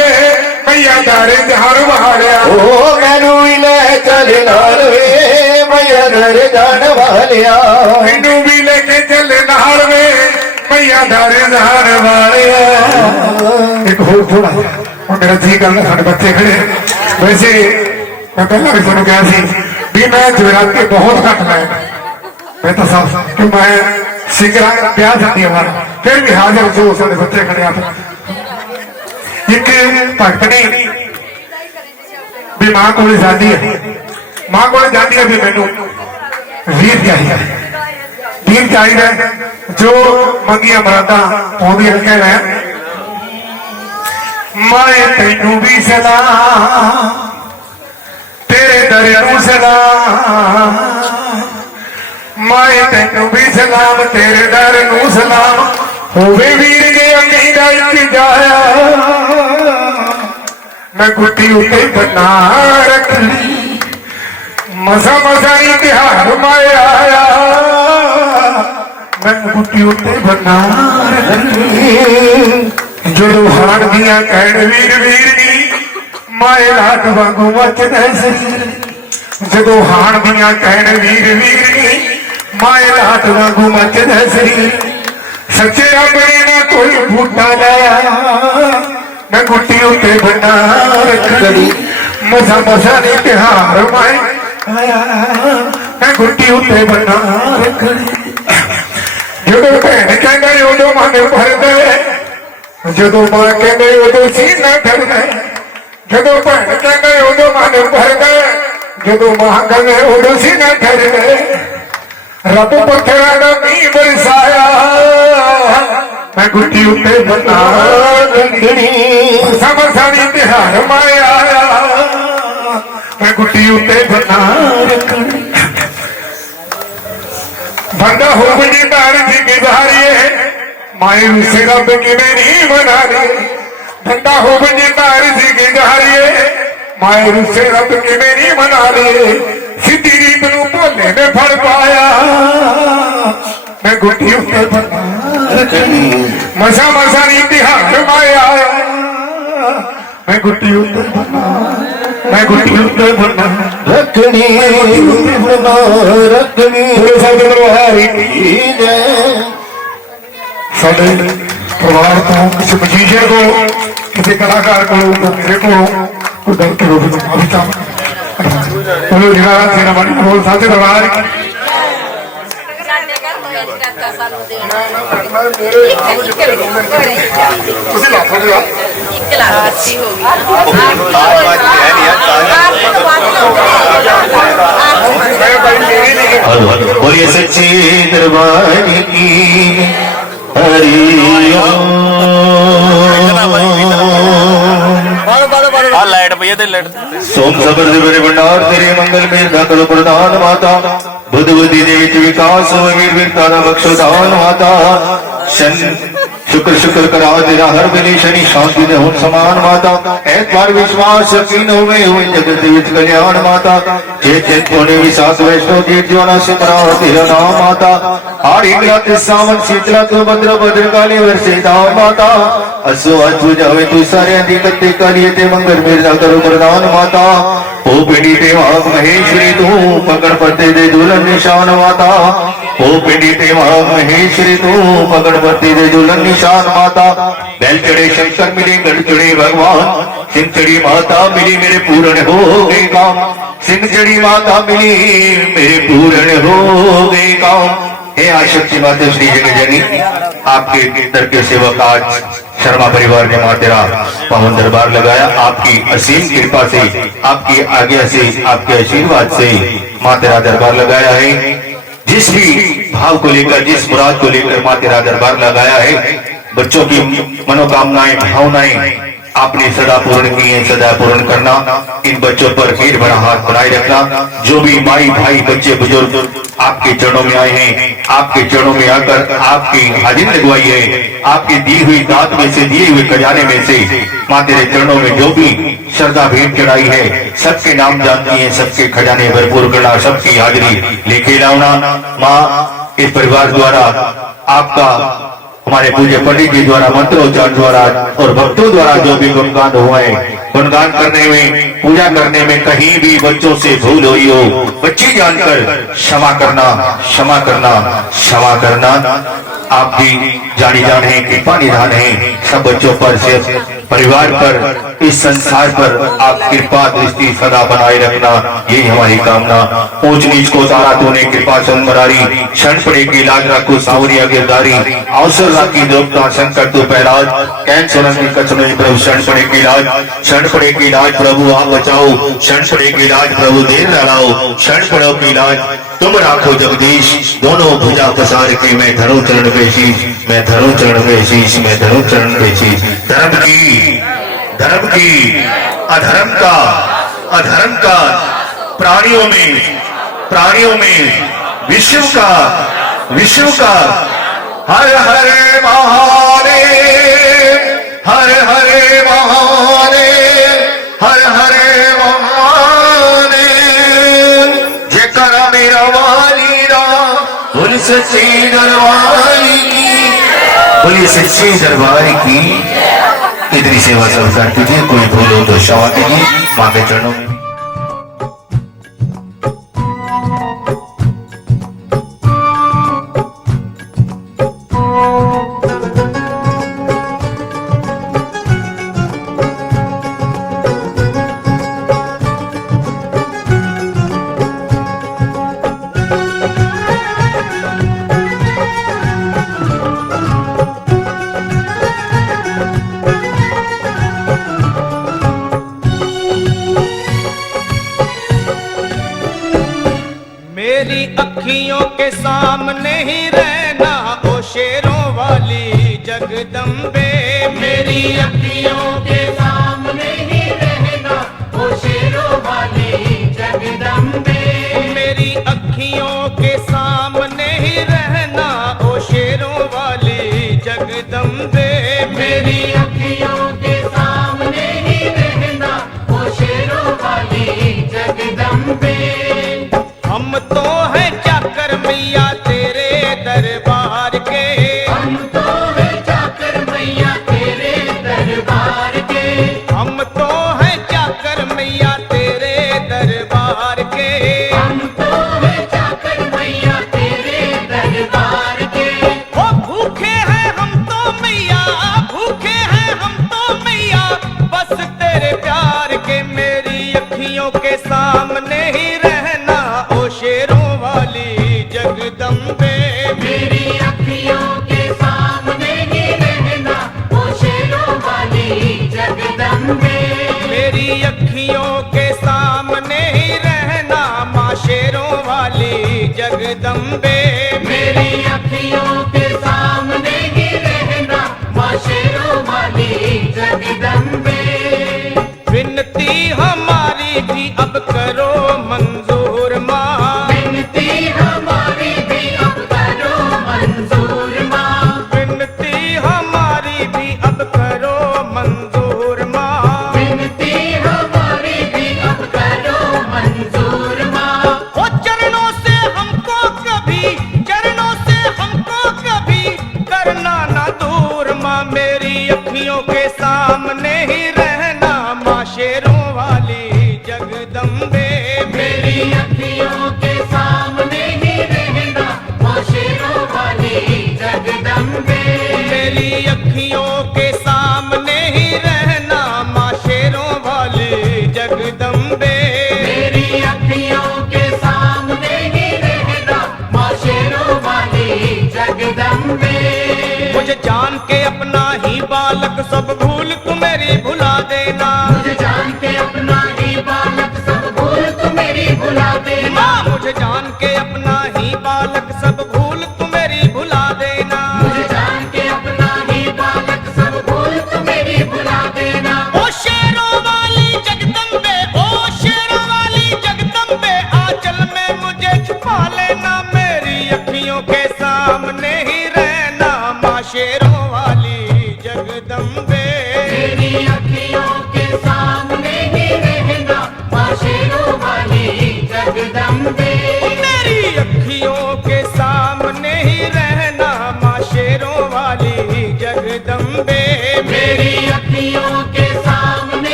मैया दारे जहर वालिया। ओ मैनू भी ले चल नाल वे मैया घर जान वालिया, मैनू भी लेके चल नाल वे मैया दारे जहर वालिया। एक होर थोड़ा और मेरा जी करना, साढ़े बच्चे खड़े। वैसे मैं पहला भी सुन गया सी भी मैं जगराते बहुत घट लाया, मैं तो सब कि मैं सिंगरा ब्याह जाती हमारा, फिर भी हाजिर जो साढ़े बच्चे खड़े आप एक भगत ने भी मां को जाती है, मां को जाती है भी मैनू वीर चाहिए, वीर चाहिए जो मंगिया मरादा पौधी कह रहे हैं। मैं तेनू भी सलाम तेरे दर नू सलाम, मैं तेनू भी सलाम तेरे दर नू सलाम। होवे वीर जे अम्मी दा इंतजाया, मैं गुट्टी उत्ते बना रखी, मसा मसा ही त्योहार माया आया, मैं गुट्टी उत्ते बना रखी। ਜਦੋਂ ਹਾਣ ਦੀਆਂ ਕਹਿਣ ਵੀਰ ਵੀਰਨੀ ਮਾਏ ਲਾਟ ਵਾਂਗੂ ਮੱਚਦਾ ਸਰੀਰ, ਜਦੋਂ ਹਾਣ ਦੀਆਂ ਕਹਿਣ ਵੀਰ ਵੀਰਨੀ ਮਾਏ ਲਾਟ ਵਾਂਗੂ ਮੱਚਦਾ ਸਰੀਰ। ਸੱਚੇ ਆਪਣੇ ਨਾ ਕੋਈ ਬੂਟਾ ਲਾਇਆ, ਮੈਂ ਗੁੱਟੀ ਉੱਤੇ ਬਣਾ ਰੱਖੜੀ, ਮਸਾ ਮਸਾ ਨੇ ਤਿਹਾਰ ਮਾਏ आया मैं गुट्टी उत्ते बना रखनी ਜਦੋਂ ਭੈਣ ਕਹਿੰਦਾ ਉਦੋਂ ਮਨ ਭਰਦਾ ਜਦੋਂ ਮਾਂ ਕਹਿੰਦੇ ਉਦੋਂ ਸੀਨਾ ਠਰਦਾ ਜਦੋਂ ਭੈਣ ਕਹਿੰਦੇ ਉਦੋਂ ਮਨ ਭਰਦਾ ਜਦੋਂ ਮਾਂ ਕਹਿੰਦੇ ਉਦੋਂ ਸੀਨਾ ਠਰਦਾ ਰੱਬ ਪੱਥਰਾਂ ਦਾ ਮੀਂਹ ਬਰਸਾਇਆ ਮੈਂ ਗੁੱਟੀ ਉੱਤੇ ਬਣਾ ਰੰਗਣੀ ਸਮਰ ਸਾਰੀ ਤਿਹਾਰ ਮਾਇਆ मैं गुट्टी उत्ते बना रखनी बंदा हो बड़ी दार जी की धारिये माए रूसे रब की मेरी बना रही बंदा हो बड़ी दार जी की धारिये माए रूसे रब की मेरी बना रही सीधी रीत नू भोले ने फड़ पाया मैं गुट्टी उत्ते बना रखनी मसा मसा नी तिहार माया मैं गुट्टी उत्ते बना मैं गुट्टी उत्ते बना रखनी बना रखनी साढ़े परिवार को किसी मजीजे को किसी कलाकार को मेरे को कोई गलत रूप में माफी चाहता बोलो जनाब सेना बड़ी बोल साथे दरबार ਤੁਸੀਂ ਲਾ ਸਕਦੇ ਹੋ बोलिए सच्ची दरबार की हरि लाइट भैया ते लाइट सोम सबर मेरे भंडार तेरे मंगल में दातल प्रदान माता बुद्ध बुद्धि दे विच विकास हो वीर वीरता दा बख्शोदान माता शन शुक्र शुक्र करा तेरा हर वेले शनि शांति दे हों समान माता ऐतवार विश्वास यकीन होवे हुए जगत विच कल्याण माता जे चित होने विशास वैष्णव जेठ ज्वाला से करा तेरा नाम माता आर इंग्रत सावन शीतला तो भद्र भद्रकाली वर्षे दाम माता असो अद्भु जावे तू सारे अधिकते कालिये ते मंगल मिर्जा करो प्रदान माता ओ पिंडी ते वाग महेश्वरी तू पकड़ पत्ते दे दुल्हन निशान माता ओ पिंडी ते वाग महेश्वरी तू पकड़ पत्ते दे दुल्हन निशान माता बैल चढ़े शंकर मिले गढ़ चढ़े भगवान सिंह चढ़ी माता मिली मेरे पूर्ण हो गए काम सिंह चढ़ी माता मिली मेरे पूर्ण हो गए काम हे आशक्ति माता श्री जगजनी आपके दर के सेवक आज शर्मा परिवार ने मातेरा पावन दरबार लगाया आपकी असीम कृपा से आपकी आज्ञा से आपके आशीर्वाद से मातेरा दरबार लगाया है जिस भी भाव को लेकर जिस मुराद को लेकर मातेरा दरबार लगाया है बच्चों की मनोकामनाएं भावनाएं आपने सदा पूर्ण की है सदा पूर्ण करना इन बच्चों पर हीर भरा हाथ बनाए रखना जो भी माई भाई बच्चे बुजुर्ग आपके चरणों में आए हैं आपके चरणों में आकर आपकी हाजिर लगवाई है आपकी दी हुई दात में से दिए हुए खजाने में से माँ तेरे चरणों में जो भी श्रद्धा भेंट चढ़ाई है सबके नाम जानती है सबके खजाने भरपूर करना सबकी हाजिरी लेके लाना माँ इस परिवार द्वारा आपका हमारे पूज्य पंडित जी द्वारा मंत्रोच्चार द्वारा और भक्तों द्वारा जो भी गुणगान हुआ है गुणगान करने में पूजा करने में कहीं भी बच्चों से भूल हुई हो बच्ची जानकर क्षमा करना क्षमा करना क्षमा करना आप भी जानी जाने कृपा निधान है सब बच्चों पर से परिवार पर इस संसार पर आप कृपा दृष्टि सदा बनाए रखना यही हमारी कामना ऊंच नीच को तारा तूने कृपा संबरारी क्षण पड़े की लाज रखो सावरिया गिरदारी अवसर राखी द्रोपता संकट तो पहलाज कैन सोलंकी कचने प्रभु क्षण पड़े की लाज क्षण पड़े की लाज प्रभु आप बचाओ क्षण पड़े की लाज प्रभु देर लगाओ क्षण पड़ो की लाज तुम राखो जगदीश दोनों भुजा पसार के मैं धरो चरण पे शीश मैं धरो चरण पे शीश मैं धरो चरण पे शीश धर्म की अधर्म का प्राणियों में विश्व का हर हर महादेव हर हर महादेव हर हर महादेव जेकर मेरा वाली राम बोल सच्ची दरबारी की बोलिए सच्ची दरबार की इतनी सेवा संस्कार कीजिए कोई भूल हो तो क्षमा कीजिए मां के चरणों में अखियों के सामने ही रहना ओ शेरों वाली जगदम्बे। मेरी अखियों के सामने ही रहना ओ शेरों वाली जगदम्बे। मेरी अखियों के सामने ही रहना ओ शेरों वाली जगदम्बे। मेरी अखियों के सामने ही रहना ओ शेरों वाली जगदम्बे। हम तो हैं चाकर मैया तेरे दरबार के। हम तो हैं चाकर मैया तेरे दरबार के। हम तो हैं चाकर मैया तेरे दरबार के। हम तो हैं चाकर मैया तेरे दरबार के। ओ भूखे हैं हम तो मैया, भूखे हैं हम तो मैया बस तेरे प्यार के। मेरी अखियों के सामने ही रहना ओ शेरों वाली जगदम्बे। मेरी अखियों के सामने ही रहना ओ शेरों वाली जगदम्बे। मेरी अखियों के सामने ही रहना माँ शेरों वाली जगदम्बे। मेरी अखियों के सामने ही रहना माँ शेरों वाली जगदम्बे। विनती हमारी भी अब करो